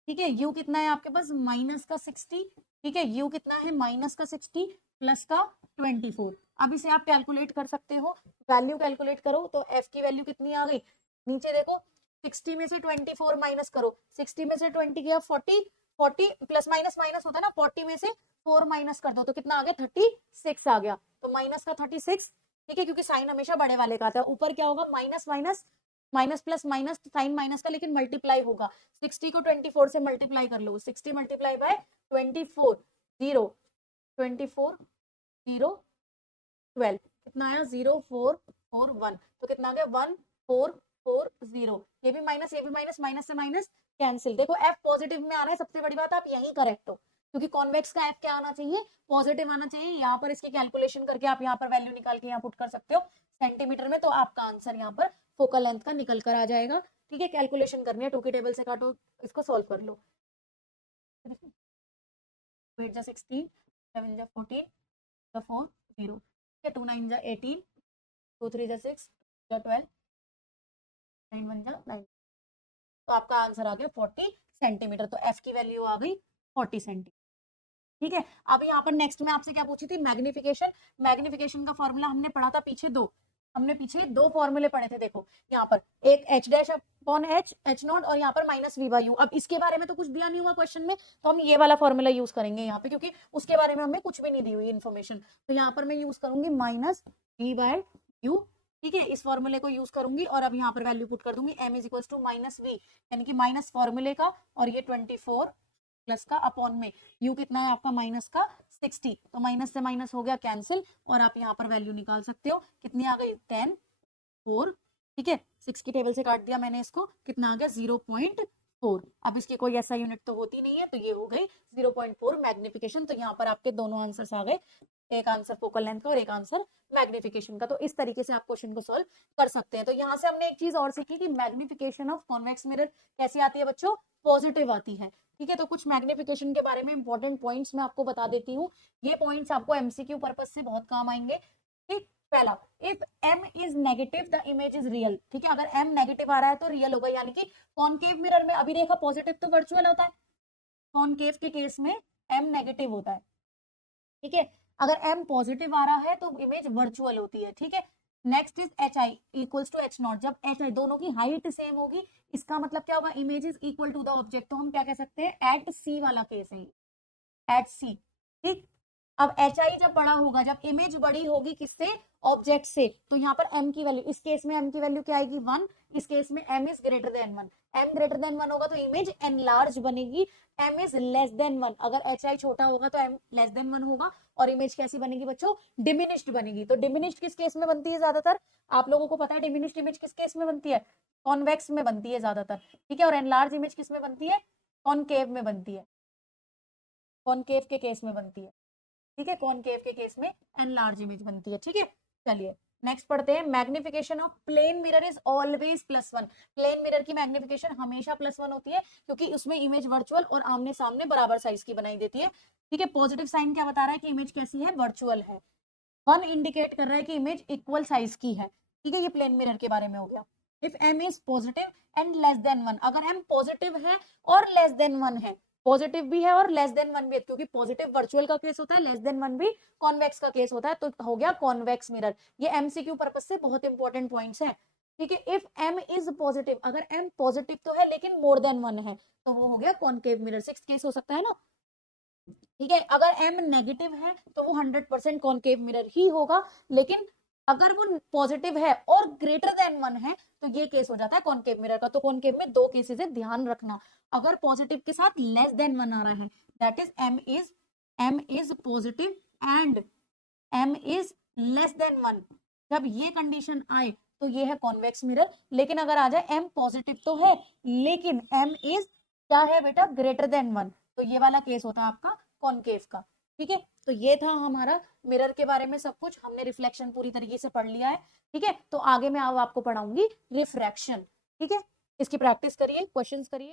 ठीक है, u कितना है आपके पास? माइनस का 60। ठीक है, u कितना है? माइनस का 60 प्लस का 24। अब इसे आप कैलकुलेट कर सकते हो, वैल्यू कैलकुलेट करो तो f की वैल्यू कितनी आ गई? नीचे देखो, 60 में से 24 माइनस करो, 60 में से 20 गया 40, 40 प्लस माइनस माइनस होता है ना, 40 में से 4 माइनस कर दो तो कितना आ गया? 36 आ गया, तो माइनस का 36। ठीक है, क्योंकि साइन हमेशा बड़े वाले का आता है, ऊपर क्या होगा? Minus minus minus plus minus, sign minus का लेकिन मल्टीप्लाई होगा, 60 को 24 से मल्टीप्लाई कर लो, 60 मल्टीप्लाई बाय 24, 0, 24, 0, 12, कितना आया? 0441, तो कितना आ गया? 1440। ये भी माइनस, ये भी माइनस, माइनस से माइनस कैंसिल। देखो एफ पॉजिटिव में आ रहा है, सबसे बड़ी बात आप यही करेक्ट हो, क्योंकि कॉन्वेक्स का एफ क्या आना चाहिए? पॉजिटिव आना चाहिए। यहाँ पर इसकी कैलकुलेशन करके आप यहाँ पर वैल्यू निकाल के यहाँ पुट कर सकते हो सेंटीमीटर में, तो आपका आंसर यहाँ पर फोकल लेंथ का निकल कर आ जाएगा। ठीक है, कैलकुलेशन करनी है, 2 की टेबल से काटो, इसको सोल्व कर लो। 8 जा 16, 7 जा 14, 4 0, 2 9 जा 18, 2 3 जा 6 जा 12, 9 1 जा 9, तो आपका आंसर आ गया 40 सेंटीमीटर। तो एफ की वैल्यू आ गई 40 सेंटीमीटर। ठीक है, अब यहाँ पर नेक्स्ट में आपसे क्या पूछी थी? मैग्निफिकेशन। मैग्निफिकेशन का फॉर्मूला हमने पढ़ा था पीछे दो, हमने पीछे दो फॉर्मूले पढ़े थे। देखो यहाँ पर एक H dash upon H, H not, और यहाँ पर माइनस वी बाई यू। अब इसके बारे में तो कुछ दिया नहीं हुआ क्वेश्चन में, तो हम ये वाला फॉर्मूला यूज करेंगे यहाँ पे, क्योंकि उसके बारे में हमें कुछ भी नहीं दी हुई इन्फॉर्मेशन। तो यहाँ पर मैं यूज करूंगी माइनस वी बाय यू। ठीक है, इस फॉर्मूले को यूज करूंगी और अब यहाँ पर वैल्यू पुट कर दूंगी, m is equal to minus V, यानी कि माइनस फॉर्मूले का और ये 24 प्लस का अपॉन में u कितना है आपका? माइनस का 60, तो माइनस से माइनस हो गया कैंसिल, और आप यहाँ पर वैल्यू निकाल सकते हो, कितनी आ गई? 10 4। ठीक है, 6 की टेबल से काट दिया मैंने इसको, कितना आ गया? 0.4। अब इसकी कोई ऐसा यूनिट तो होती नहीं है, तो ये हो गई 0.4 मैग्निफिकेशन। तो यहाँ पर आपके दोनों आंसर्स आ गए, एक आंसर फोकल लेंथ का और एक आंसर मैग्निफिकेशन का। तो इस तरीके से आप क्वेश्चन को सॉल्व कर सकते हैं। तो यहाँ से हमने एक चीज और सीखी कि मैग्निफिकेशन ऑफ कॉन्वेक्स मिरर कैसी आती है बच्चों? पॉजिटिव आती है। ठीक है, तो कुछ मैग्निफिकेशन के बारे में इंपॉर्टेंट पॉइंट्स मैं आपको बता देती हूँ, ये पॉइंट्स आपको एमसीक्यू पर्पज से बहुत काम आएंगे। ठीक, पहला, if m is negative the image is real. ठीक है, अगर m नेगेटिव आ रहा है तो रियल होगा, यानी कि कॉनकेव मिरर में अभी देखा पॉजिटिव तो वर्चुअल होता है, कॉनकेव के केस में m नेगेटिव होता है। ठीक है, अगर m पॉजिटिव आ रहा है तो इमेज वर्चुअल होती है। ठीक है, next is H I equals to H naught. जब एच आई दोनों की हाइट सेम होगी, इसका मतलब क्या होगा? Image is equal to the object. तो हम क्या कह सकते हैं? एट सी वाला केस है, एट सी। ठीक, अब HI जब बड़ा होगा, जब इमेज बड़ी होगी किससे, ऑब्जेक्ट से, तो यहाँ पर m की वैल्यू, इस केस में m की वैल्यू क्या आएगी 1, इस केस में m is greater than 1, m greater than 1 होगा तो इमेज एनलार्ज बनेगी, m इज लेस देन 1, अगर HI छोटा होगा तो m लेस देन 1 होगा, और इमेज कैसी बनेगी बच्चों, डिमिनिश्ड बनेगी। तो डिमिनिश्ड किस केस में बनती है ज्यादातर, आप लोगों को पता है डिमिनिश्ड इमेज किस केस में बनती है, कॉन्वेक्स में बनती है ज्यादातर, ठीक है, और एनलार्ज इमेज किस में बनती है, कॉनकेव में बनती है, कॉनकेव के केस में बनती है, ठीक है, कॉनकेव के केस में एनलार्ज इमेज बनती है, ठीक है। चलिए नेक्स्ट पढ़ते हैं, magnification of plane mirror is always +1, plane mirror की मैग्निफिकेशन हमेशा +1 होती है, क्योंकि उसमें इमेज वर्चुअल और आमने सामने बराबर साइज की बनाई देती है, ठीक है। पॉजिटिव साइन क्या बता रहा है कि इमेज कैसी है, वर्चुअल है, 1 इंडिकेट कर रहा है कि इमेज इक्वल साइज की है, ठीक है, ये प्लेन मिरर के बारे में हो गया। If m is positive and less than 1, अगर m पॉजिटिव है और लेस देन 1 है, पॉजिटिव भी है और लेस देन 1 भी है, क्योंकि पॉजिटिव वर्चुअल का केस होता है, लेस देन 1 भी कॉन्वेक्स का केस होता है, तो हो गया कॉन्वेक्स मिरर। ये MCQ पर्पस से बहुत इंपॉर्टेंट पॉइंट्स है, ठीक है। इफ m इज पॉजिटिव, अगर m पॉजिटिव तो है लेकिन मोर देन 1 है, तो वो हो गया कॉनकेव मिरर, 6 केस हो सकता है ना, ठीक है। अगर m नेगेटिव है तो वो 100% कॉनकेव मिरर ही होगा, लेकिन अगर वो पॉजिटिव है और ग्रेटर देन 1 है तो ये केस हो जाता है कॉनकेव मिरर का। तो कॉनकेव में 2 केसेस है, ध्यान रखना, अगर पॉजिटिव के साथ लेस देन 1 आ रहा है, that is m is positive and m is less than 1, जब ये कंडीशन आए तो ये है कॉन्वेक्स मिरर। लेकिन अगर आ जाए m पॉजिटिव तो है लेकिन m इज क्या है बेटा, ग्रेटर देन 1, तो ये वाला केस होता है आपका कॉनकेव का, ठीक है। तो ये था हमारा मिरर के बारे में सब कुछ, हमने रिफ्लेक्शन पूरी तरीके से पढ़ लिया है, ठीक है। तो आगे मैं अब आपको पढ़ाऊंगी रिफ्रैक्शन, ठीक है। इसकी प्रैक्टिस करिए, क्वेश्चंस करिए।